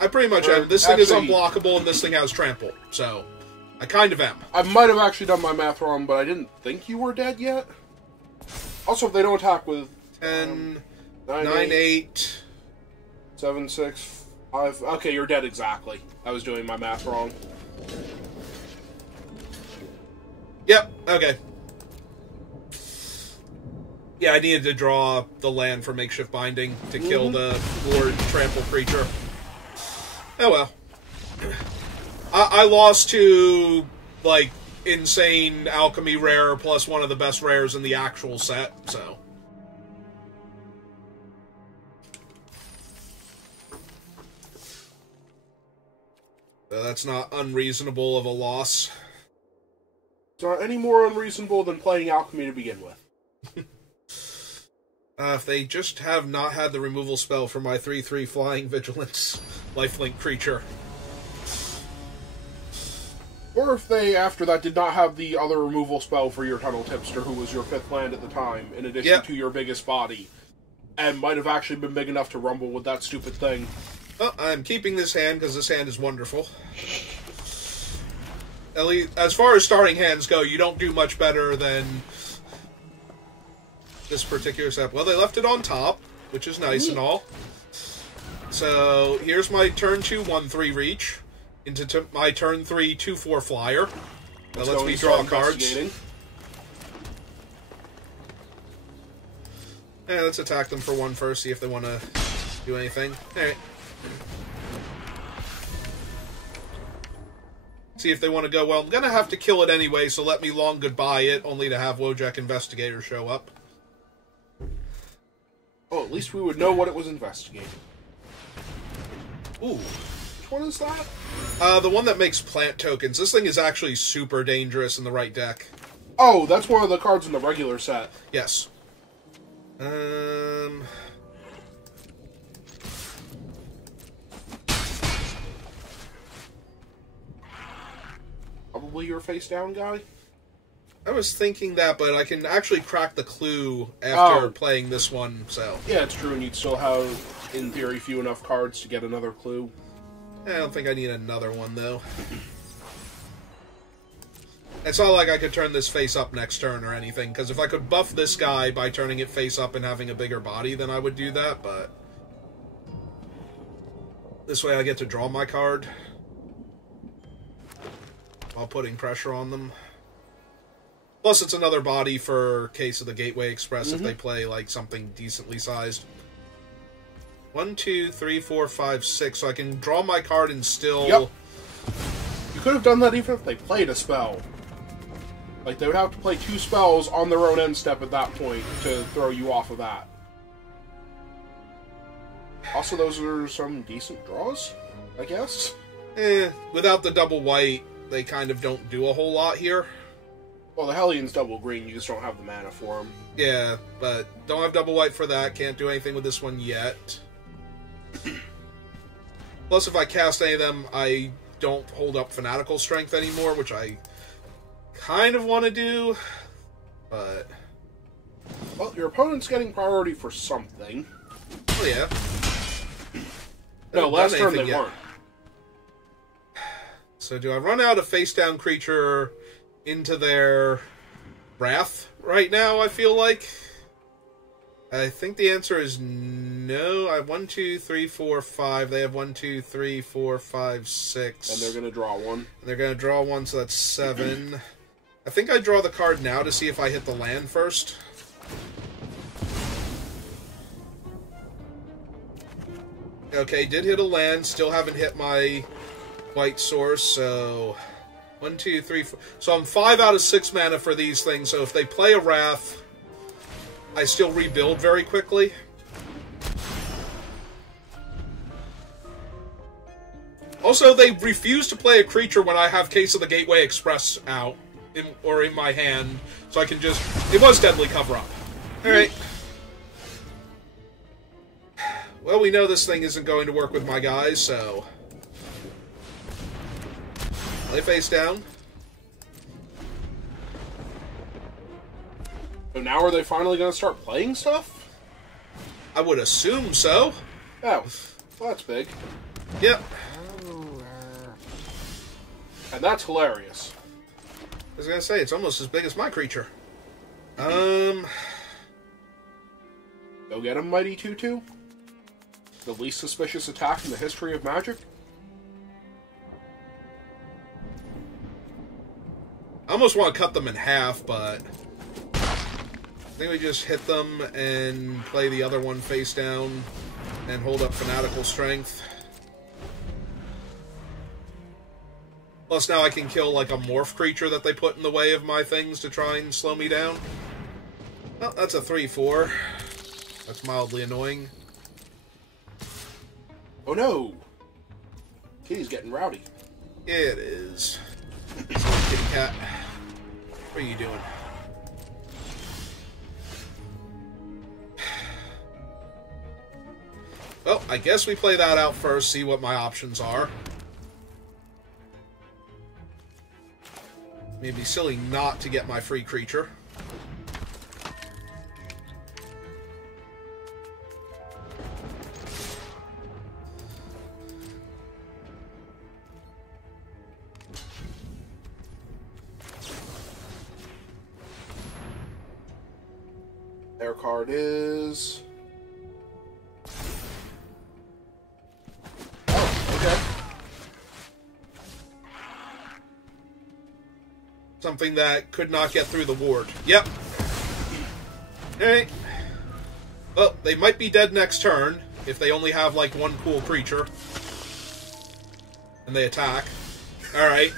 I pretty much am. This thing is unblockable, and this thing has trample. So, I kind of am. I might have actually done my math wrong, but I didn't think you were dead yet. Also, if they don't attack with... 10, 9, 8... 7, 6, 5... Okay, you're dead exactly. I was doing my math wrong. Yep, okay. Yeah, I needed to draw the land for Makeshift Binding to kill the Lord Trample creature. Oh well. I lost to, like, insane Alchemy rare plus one of the best rares in the actual set, so... So that's not unreasonable of a loss. It's not any more unreasonable than playing Alchemy to begin with. If they just have not had the removal spell for my 3/3 Flying Vigilance lifelink creature. Or if they, after that, did not have the other removal spell for your Tunnel Tipster, who was your 5th land at the time, in addition to your biggest body, and might have actually been big enough to rumble with that stupid thing. Well, I'm keeping this hand because this hand is wonderful. At least, as far as starting hands go, you don't do much better than this particular step. Well, they left it on top, which is nice and all. So, here's my turn 2, 1/3 reach. Into my turn 3, 2/4 flyer. That lets me draw cards. Yeah, let's attack them for 1 first, see if they want to do anything. Alright. See if they want to go, well, I'm going to have to kill it anyway, so let me long goodbye it, only to have Wojak Investigator show up. Oh, at least we would know what it was investigating. Ooh. Which one is that? The one that makes plant tokens. This thing is actually super dangerous in the right deck. Oh, that's one of the cards in the regular set. Yes. Probably your face down guy? I was thinking that, but I can actually crack the clue after playing this one, so... Yeah, it's true, and you'd still have, in theory, few enough cards to get another clue. I don't think I need another one, though. It's not like I could turn this face up next turn or anything, because if I could buff this guy by turning it face up and having a bigger body, then I would do that, but... This way I get to draw my card while putting pressure on them. Plus, it's another body for case of the Gateway Express if they play, like, something decently sized. 1, 2, 3, 4, 5, 6. So I can draw my card and still... Yep. You could have done that even if they played a spell. Like, they would have to play 2 spells on their own end step at that point to throw you off of that. Also, those are some decent draws, I guess. Without the double white, they kind of don't do a whole lot here. Well, the Hellions double green, you just don't have the mana for them. Yeah, but don't have double white for that. Can't do anything with this one yet. Plus, if I cast any of them, I don't hold up Fanatical Strength anymore, which I kind of want to do, but... Well, your opponent's getting priority for something. Oh, yeah. No, last turn they weren't. So do I run out a face-down creature into their Wrath right now, I feel like? I think the answer is no. I have 1, 2, 3, 4, 5. They have 1, 2, 3, 4, 5, 6. And they're going to draw 1. And they're going to draw 1, so that's 7. I think I draw the card now to see if I hit the land first. Okay, did hit a land. Still haven't hit my white source, so... 1, 2, 3, 4... So I'm 5 out of 6 mana for these things, so if they play a Wrath, I still rebuild very quickly. Also, they refuse to play a creature when I have Case of the Gateway Express out, or in my hand, so I can just... It was Deadly Cover-Up. Alright. Well, we know this thing isn't going to work with my guys, so... Lay face down. So now are they finally going to start playing stuff? I would assume so. Oh, well, that's big. Yep. And that's hilarious. I was going to say, it's almost as big as my creature. Go get him, Mighty Tutu. The least suspicious attack in the history of Magic. I almost want to cut them in half, but... I think we just hit them and play the other one face down and hold up Fanatical Strength. Plus now I can kill like a morph creature that they put in the way of my things to try and slow me down. Well, that's a 3/4. That's mildly annoying. Oh no! Kitty's getting rowdy. Yeah, it is. Kitty cat. What are you doing? Well, I guess we play that out first, see what my options are. It'd be silly not to get my free creature. Their card is... Oh, okay. Something that could not get through the ward. Yep. Alright. Well, they might be dead next turn, if they only have, like, one cool creature. And they attack. Alright.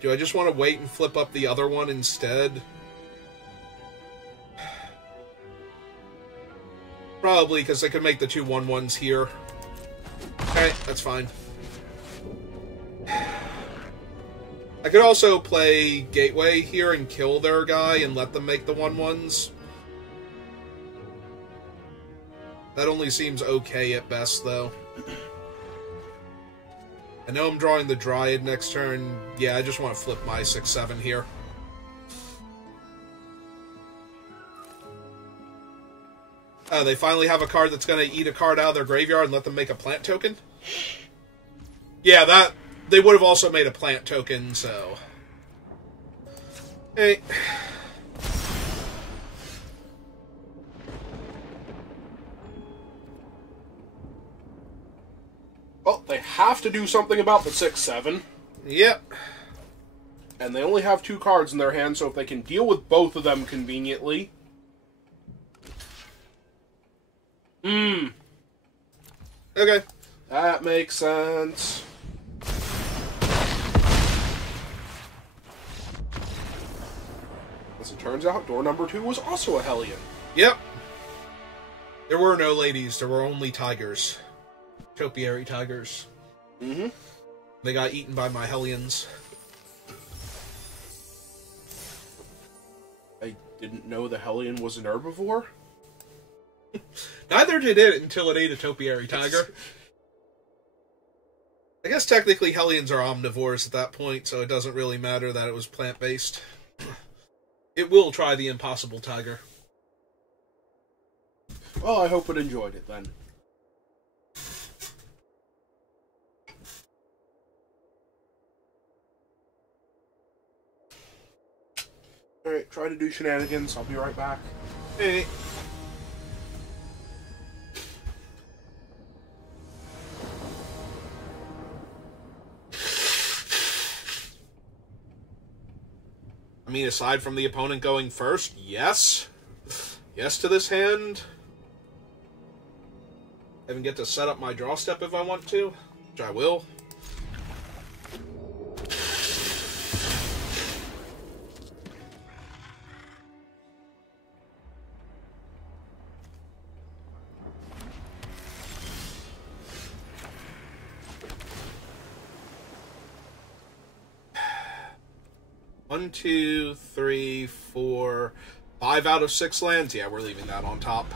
Do I just want to wait and flip up the other one instead? Probably, because I could make the 2 1/1s here. Okay, that's fine. I could also play Gateway here and kill their guy and let them make the 1/1s. That only seems okay at best, though. I know I'm drawing the Dryad next turn. Yeah, I just want to flip my 6/7 here. They finally have a card that's going to eat a card out of their graveyard and let them make a plant token? Yeah, that... They would have also made a plant token, so... Hey. Well, they have to do something about the 6/7. Yep. And they only have 2 cards in their hand, so if they can deal with both of them conveniently... Okay. That makes sense. As it turns out, door number 2 was also a Hellion. Yep. There were no ladies, there were only tigers. Topiary tigers. Mm-hmm. They got eaten by my Hellions. I didn't know the Hellion was an herbivore. Neither did it until it ate a topiary tiger. I guess technically Hellions are omnivores at that point, so it doesn't really matter that it was plant-based. It will try the impossible tiger. Well, I hope it enjoyed it then. Alright, try to do shenanigans. I'll be right back. Hey. I mean, aside from the opponent going first, yes. Yes to this hand. I even get to set up my draw step if I want to, which I will. One, 2, 3, 4, 5 out of 6 lands. Yeah, we're leaving that on top.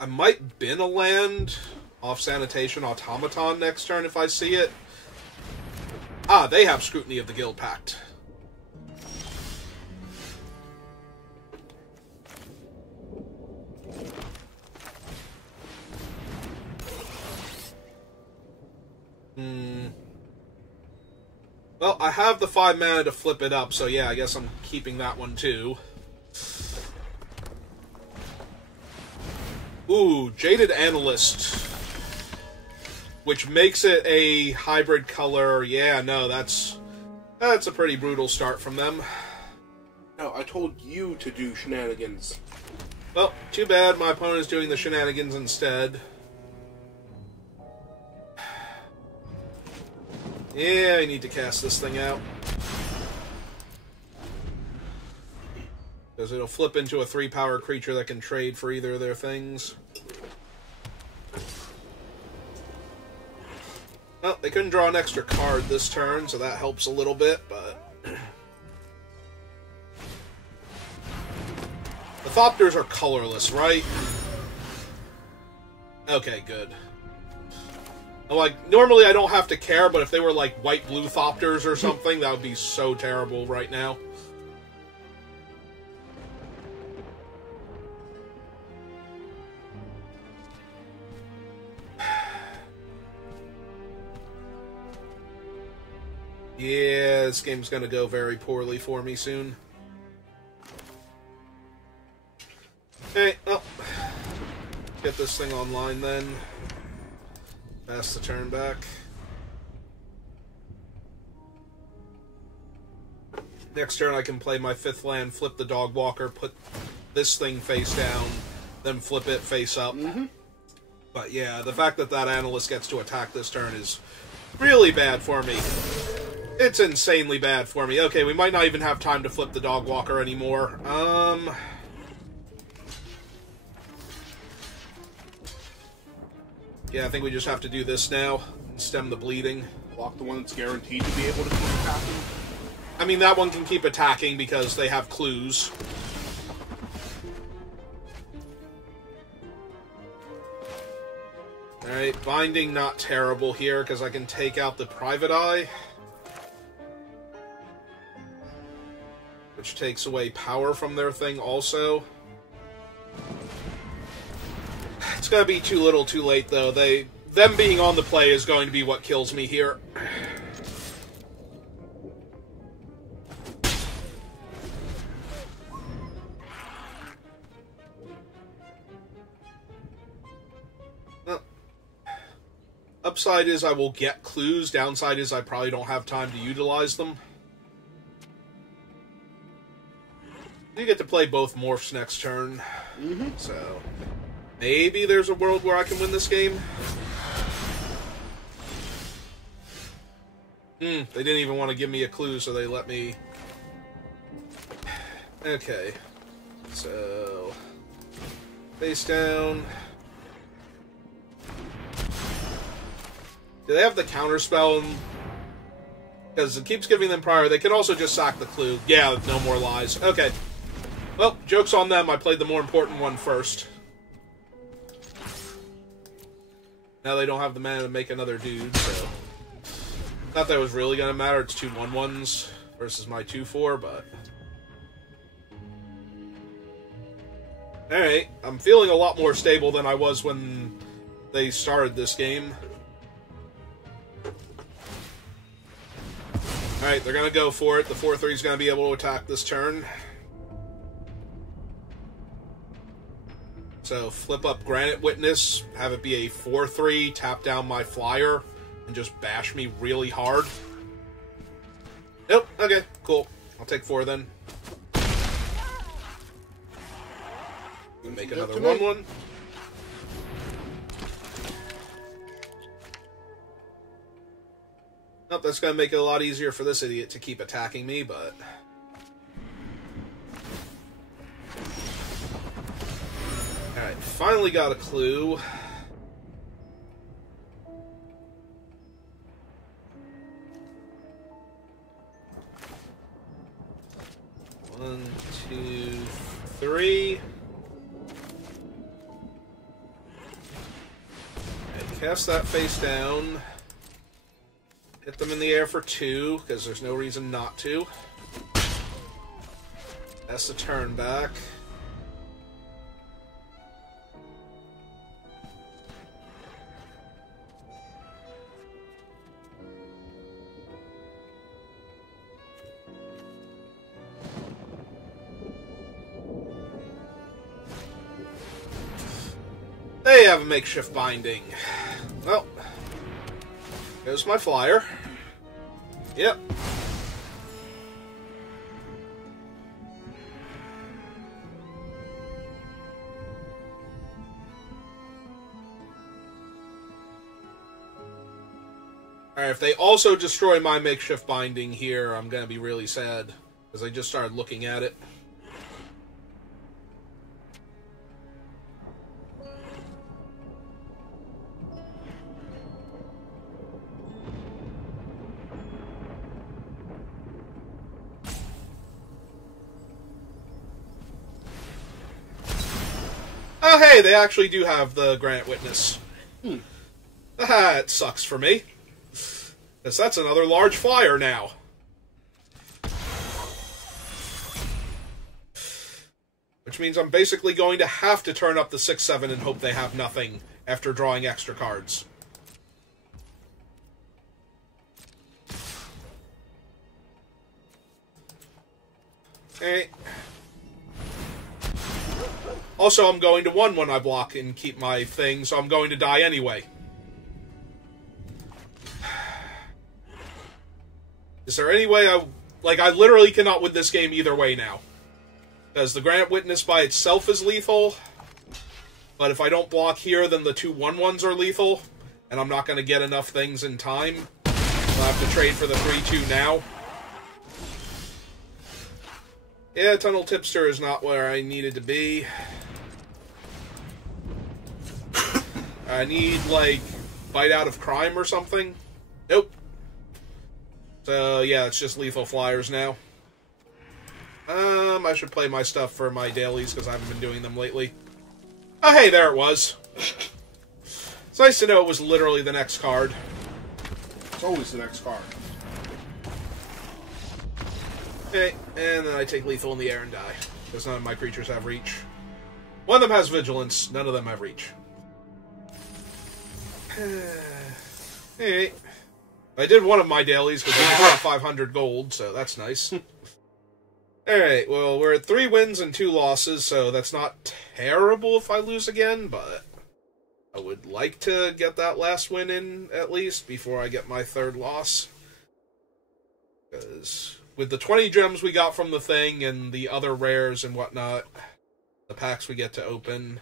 I might bin a land off Sanitation Automaton next turn if I see it. Ah, they have Scrutiny of the Guild Pact. Well, I have the 5 mana to flip it up, so yeah, I guess I'm keeping that one too. Ooh, Jaded Analyst. Which makes it a hybrid color. Yeah, no, that's a pretty brutal start from them. No, I told you to do shenanigans. Well, too bad my opponent is doing the shenanigans instead. Yeah, I need to cast this thing out. Because it'll flip into a 3-power creature that can trade for either of their things. Well, they couldn't draw an extra card this turn, so that helps a little bit, but... The Thopters are colorless, right? Okay, good. Like, normally I don't have to care, but if they were like white-blue Thopters or something, that would be so terrible right now. Yeah, this game's gonna go very poorly for me soon. Okay, well, get this thing online then. Pass the turn back. Next turn I can play my 5th land, flip the Dog Walker, put this thing face down, then flip it face up. But yeah, the fact that that Analyst gets to attack this turn is really bad for me. It's insanely bad for me. Okay, we might not even have time to flip the Dog Walker anymore. Yeah, I think we just have to do this now and stem the bleeding. Block the one that's guaranteed to be able to keep attacking. I mean, that one can keep attacking because they have clues. Alright, binding not terrible here because I can take out the Private Eye. Which takes away power from their thing also. It's gonna be too little too late though. Them being on the play is going to be what kills me here. Well, upside is I will get clues. Downside is I probably don't have time to utilize them. You get to play both morphs next turn. So maybe there's a world where I can win this game. They didn't even want to give me a clue, so they let me... Okay. So... face down. Do they have the counterspell? Because it keeps giving them prior. They can also just sack the clue. Yeah, no more lies. Okay. Well, joke's on them. I played the more important one first. Now they don't have the mana to make another dude, so... Not that it was really going to matter. It's 2 1/1s versus my 2/4, but... Alright, I'm feeling a lot more stable than I was when they started this game. Alright, they're going to go for it. The 4/3 is going to be able to attack this turn. So, flip up Granite Witness, have it be a 4/3, tap down my flyer, and just bash me really hard. Nope, okay, cool. I'll take 4 then. Make another 1/1. Nope, that's going to make it a lot easier for this idiot to keep attacking me, but... Alright, finally got a clue. One, two, three. And cast that face down. Hit them in the air for 2, because there's no reason not to. That's the turn back. They have a makeshift binding. Well, there's my flyer. Yep. Alright, if they also destroy my makeshift binding here, I'm gonna be really sad, because I just started looking at it. Oh, hey, they actually do have the Granite Witness. That sucks for me. Because that's another large flyer now. Which means I'm basically going to have to turn up the 6-7 and hope they have nothing after drawing extra cards. Okay. Also, I'm going to 1 when I block and keep my thing, so I'm going to die anyway. Is there any way I literally cannot win this game either way now. Because the Granite Witness by itself is lethal, but if I don't block here, then the 2 1-1s are lethal, and I'm not going to get enough things in time. I'll have to trade for the 3-2 now. Yeah, Tunnel Tipster is not where I needed to be. I need, like, Bite Out of Crime or something. Nope. So, yeah, it's just lethal flyers now. I should play my stuff for my dailies, because I haven't been doing them lately. Oh, hey, there it was. It's nice to know it was literally the next card. It's always the next card. Okay, and then I take lethal in the air and die, because none of my creatures have reach. One of them has vigilance, none of them have reach. Hey, I did one of my dailies because I got 500 gold, so that's nice. Alright, well, we're at 3 wins and 2 losses, so that's not terrible if I lose again, but I would like to get that last win in, at least, before I get my 3rd loss. Because with the 20 gems we got from the thing, and the other rares and whatnot, the packs we get to open,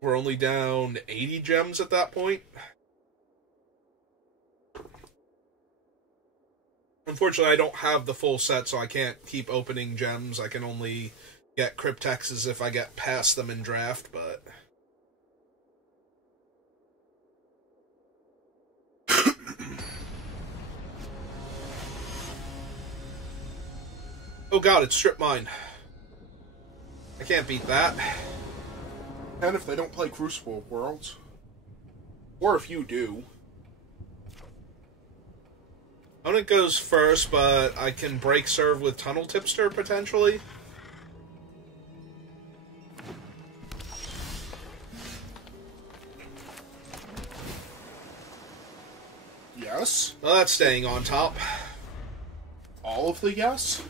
we're only down 80 gems at that point. Unfortunately, I don't have the full set, so I can't keep opening gems. I can only get Cryptexes if I get past them in draft, but... Oh god, it's Strip Mine. I can't beat that. And if they don't play Crucible Worlds. Or if you do. Opponent goes first, but I can break serve with Tunnel Tipster, potentially. Yes. Well, that's staying on top. All of the yes?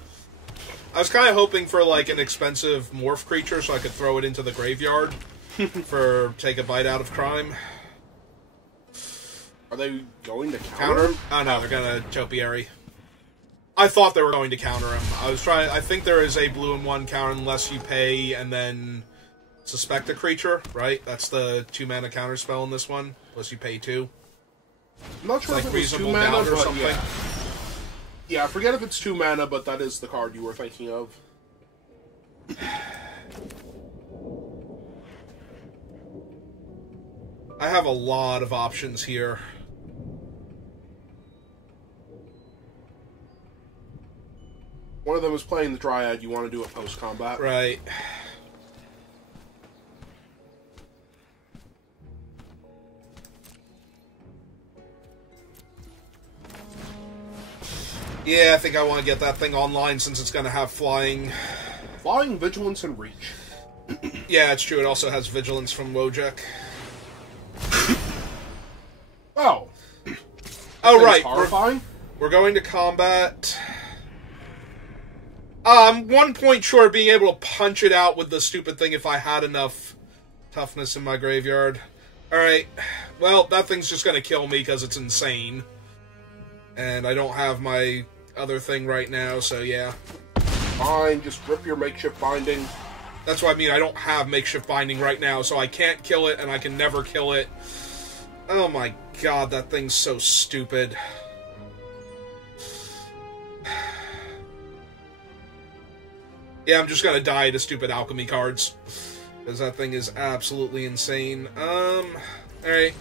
I was kind of hoping for, like, an expensive morph creature so I could throw it into the graveyard for Take a Bite Out of Crime. Are they going to counter him? Oh no, they're gonna Topiary. I thought they were going to counter him. I think there is a blue and 1 counter unless you pay and then suspect a creature, right? That's the 2 mana counter spell in this one, unless you pay 2. I'm not sure like if it was 2 mana or something. Yeah. Yeah, I forget if it's 2 mana, but that is the card you were thinking of. I have a lot of options here. One of them is playing the Dryad. You want to do it post-combat. Right. Yeah, I think I want to get that thing online since it's going to have flying. Flying, Vigilance, and Reach. Yeah, it's true. It also has Vigilance from Wojak. Oh. Oh, right. Horrifying? We're going to combat. I'm 1 point short of being able to punch it out with the stupid thing if I had enough toughness in my graveyard. Alright. Well, that thing's just going to kill me because it's insane. And I don't have my other thing right now, so yeah. Fine, just rip your Makeshift Binding. That's what I mean. I don't have Makeshift Binding right now, so I can't kill it, and I can never kill it. Oh my god, that thing's so stupid. Yeah, I'm just gonna die to stupid alchemy cards. Because that thing is absolutely insane. Alright.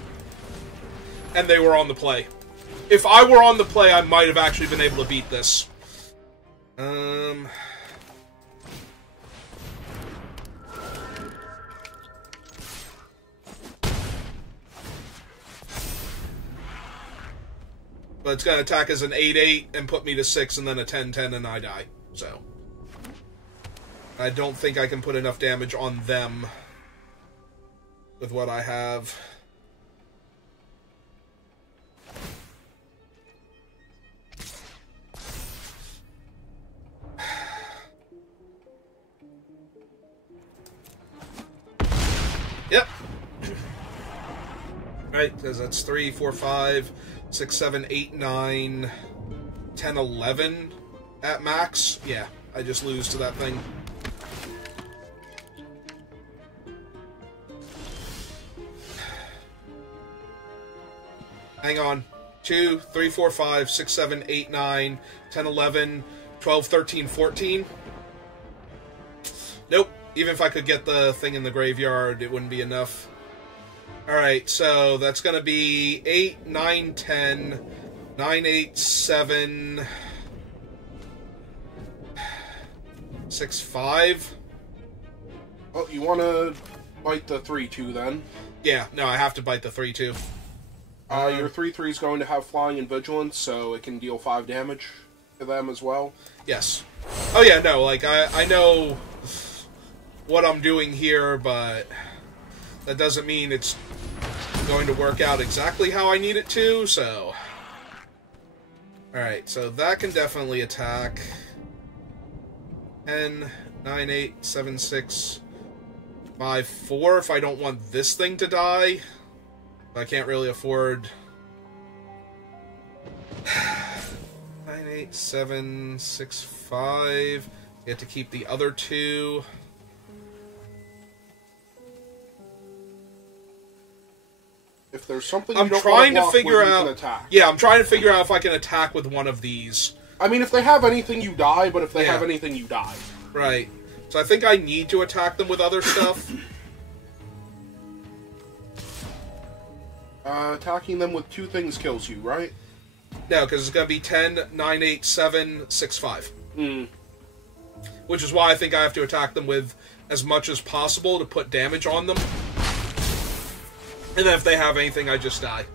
And they were on the play. If I were on the play, I might have actually been able to beat this. But it's going to attack as an 8/8 and put me to 6 and then a 10/10 and I die. So I don't think I can put enough damage on them with what I have. Yep. Right, because that's 3, 4, 5, 6, 7, 8, 9, 10, 11 at max. Yeah, I just lose to that thing. Hang on. 2, 3, 4, 5, 6, 7, 8, 9, 10, 11, 12, 13, 14. Nope. Even if I could get the thing in the graveyard, it wouldn't be enough. Alright, so that's going to be 8, 9, 10, 9, 8, 7, 6, 5. Oh, you want to bite the 3/2 then? Yeah, no, I have to bite the 3/2. Your 3/3 is going to have flying and vigilance, so it can deal 5 damage to them as well. Yes. Oh yeah, no, like, I know what I'm doing here, but that doesn't mean it's going to work out exactly how I need it to, so... Alright, so that can definitely attack. 10, 9, 8, 7, 6, 5, 4, if I don't want this thing to die. I can't really afford... 9, 8, 7, 6, 5... You have to keep the other 2... If there's something I'm you don't trying want to block figure with, you out. can attack. Yeah, I'm trying to figure out if I can attack with one of these. I mean, if they have anything, you die. But if they Yeah. have anything, you die. Right. So I think I need to attack them with other stuff. Attacking them with 2 things kills you, right? No, because it's going to be 10, 9, 8, 7, 6, 5. Which is why I think I have to attack them with as much as possible to put damage on them. And then if they have anything, I just die.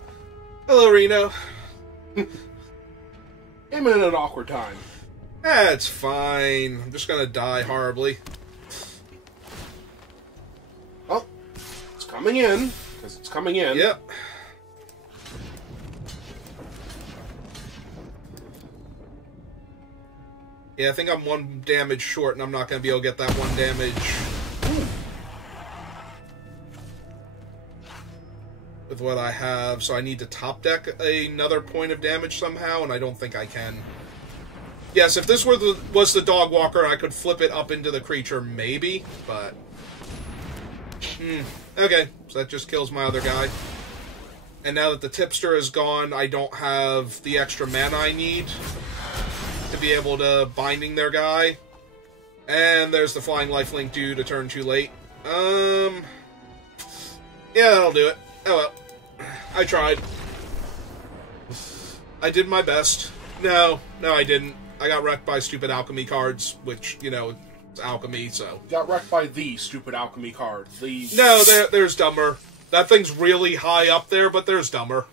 Hello, Reno. Came in at an awkward time. That's fine. I'm just going to die horribly. Oh, it's coming in. Because it's coming in. Yep. Yeah, I think I'm 1 damage short, and I'm not going to be able to get that 1 damage. With what I have, so I need to top deck another point of damage somehow, and I don't think I can. Yes, if this was the dog walker, I could flip it up into the creature, maybe, but... Okay, so that just kills my other guy. And now that the tipster is gone, I don't have the extra mana I need to be able to binding their guy. And there's the flying lifelink dude a turn too late. Yeah, that'll do it. Oh well. I tried. I did my best. No, I didn't. I got wrecked by stupid alchemy cards, which, you know, it's alchemy, so... Got wrecked by the stupid alchemy card. No, there's dumber. That thing's really high up there, but there's dumber.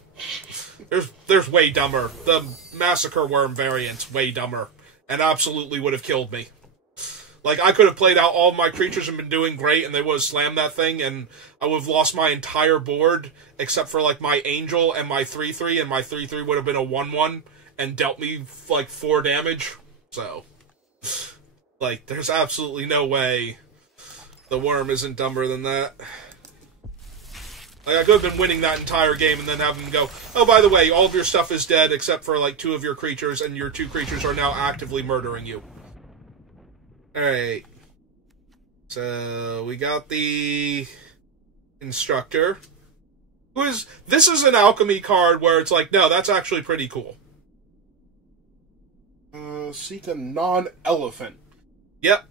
There's way dumber. The Massacre Worm variant's way dumber. And absolutely would have killed me. Like, I could have played out all my creatures and been doing great, and they would have slammed that thing, and I would have lost my entire board, except for, like, my Angel and my 3/3, and my 3/3 would have been a 1/1, and dealt me, like, 4 damage. So, like, there's absolutely no way the Worm isn't dumber than that. Like, I could have been winning that entire game and then having them go, oh, by the way, all of your stuff is dead except for, like, 2 of your creatures, and your 2 creatures are now actively murdering you. Alright. So, we got the Instructor. This is an alchemy card where it's like, no, that's actually pretty cool. Seek a non-elephant. Yep.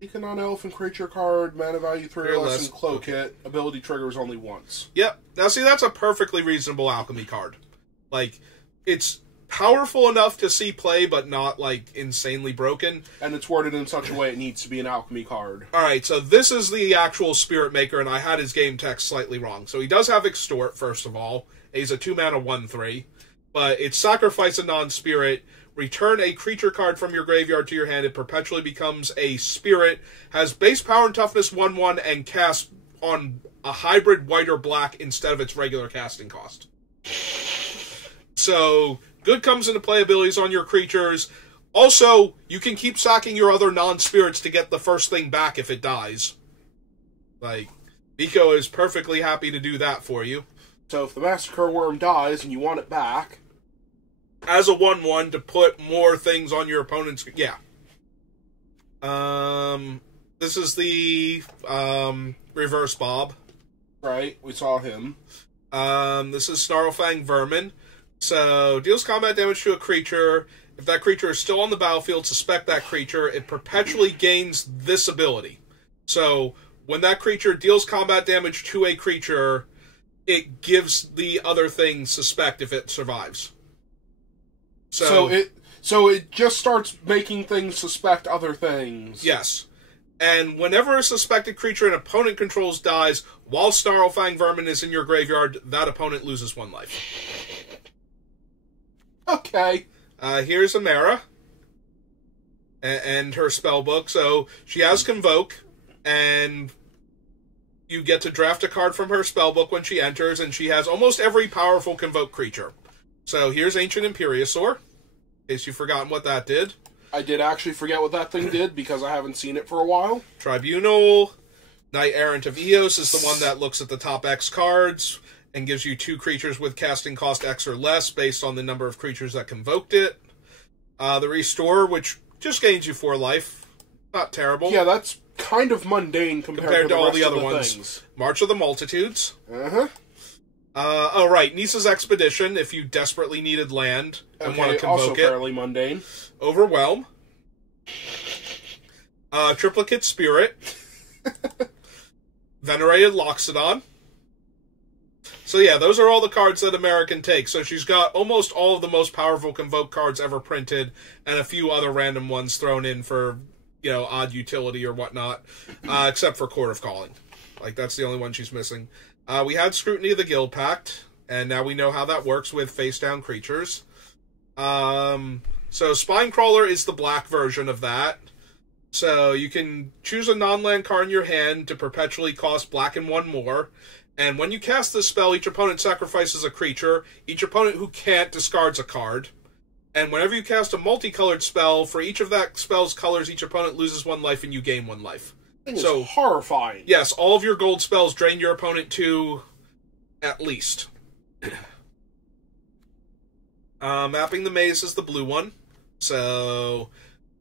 Seek a non-elephant creature card, mana value 3 or less, and cloak it. Ability triggers only once. Yep. Now, see, that's a perfectly reasonable alchemy card. Like, it's powerful enough to see play, but not, like, insanely broken. And it's worded in such a way it needs to be an alchemy card. Alright, so this is the actual Spirit Maker, and I had his game text slightly wrong. So he does have Extort, first of all. He's a 2-mana 1/3. But it's sacrifice a non-spirit, return a creature card from your graveyard to your hand, it perpetually becomes a spirit, has base power and toughness 1/1, and casts on a hybrid white or black instead of its regular casting cost. So, good comes into play abilities on your creatures. Also, you can keep sacking your other non-spirits to get the first thing back if it dies. Like, Miko is perfectly happy to do that for you. So if the Massacre Worm dies and you want it back... As a 1/1 to put more things on your opponent's... Yeah. This is the Reverse Bob. Right, we saw him. This is Snarlfang Vermin. So, deals combat damage to a creature. If that creature is still on the battlefield, suspect that creature. It perpetually gains this ability. So, when that creature deals combat damage to a creature, it gives the other thing suspect if it survives. So it just starts making things suspect other things. Yes. And whenever a suspected creature an opponent controls dies, while Snarlfang Vermin is in your graveyard, that opponent loses 1 life. Okay. Here's Amara. And her spellbook. So, she has Convoke, and you get to draft a card from her spellbook when she enters, and she has almost every powerful Convoke creature. So here's Ancient Imperiosaur, in case you've forgotten what that did. I did actually forget what that thing did, because I haven't seen it for a while. Tribunal. Knight Errant of Eos is the one that looks at the top X cards, and gives you 2 creatures with casting cost X or less, based on the number of creatures that convoked it. The Restore, which just gains you 4 life. Not terrible. Yeah, that's kind of mundane compared to all the other ones. Things. March of the Multitudes. Uh-huh. Oh, right. Nisa's Expedition, if you desperately needed land and want to convoke also fairly mundane. Overwhelm. Triplicate Spirit. Venerated Loxodon. So yeah, those are all the cards that Amara can take. So she's got almost all of the most powerful Convoke cards ever printed, and a few other random ones thrown in for, you know, odd utility or whatnot, except for Court of Calling. Like, that's the only one she's missing. We had Scrutiny of the Guild Pact, and now we know how that works with face-down creatures. So Spinecrawler is the black version of that. So you can choose a non-land card in your hand to perpetually cost black and 1 more. And when you cast this spell, each opponent sacrifices a creature. Each opponent who can't discards a card. And whenever you cast a multicolored spell, for each of that spell's colors, each opponent loses 1 life and you gain 1 life. So horrifying. Yes, all of your gold spells drain your opponent to at least. Mapping the Maze is the blue one. So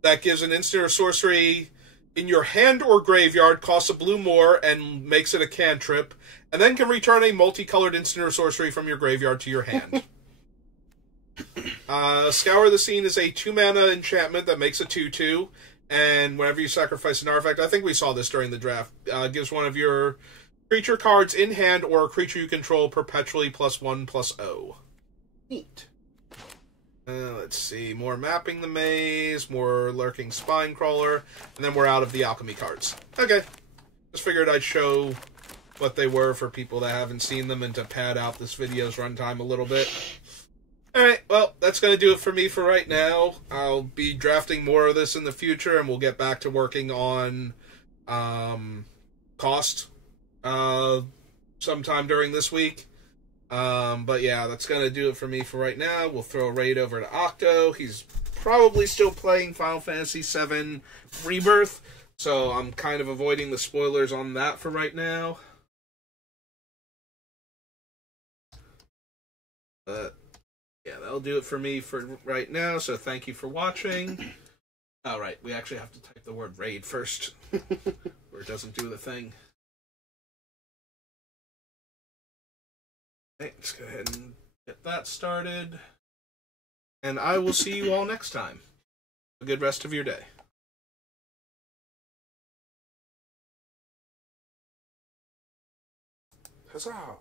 that gives an instant or sorcery in your hand or graveyard, costs a blue more, and makes it a cantrip, and then can return a multicolored instant or sorcery from your graveyard to your hand. Scour the Scene is a 2-mana enchantment that makes a 2/2, and whenever you sacrifice an artifact, I think we saw this during the draft, gives one of your creature cards in hand or a creature you control perpetually +1/+0. Neat. Let's see, more Mapping the Maze, more Lurking Spinecrawler, and then we're out of the Alchemy cards. Okay. Just figured I'd show what they were for people that haven't seen them and to pad out this video's runtime a little bit. Alright, well, that's going to do it for me for right now. I'll be drafting more of this in the future, and we'll get back to working on cost sometime during this week. But yeah, that's going to do it for me for right now. We'll throw a raid over to Octo. He's probably still playing Final Fantasy VII Rebirth, so I'm kind of avoiding the spoilers on that for right now. But yeah, that'll do it for me for right now, so thank you for watching. Alright, we actually have to type the word raid first, or it doesn't do the thing. Okay, let's go ahead and get that started. And I will see you all next time. Have a good rest of your day. Huzzah!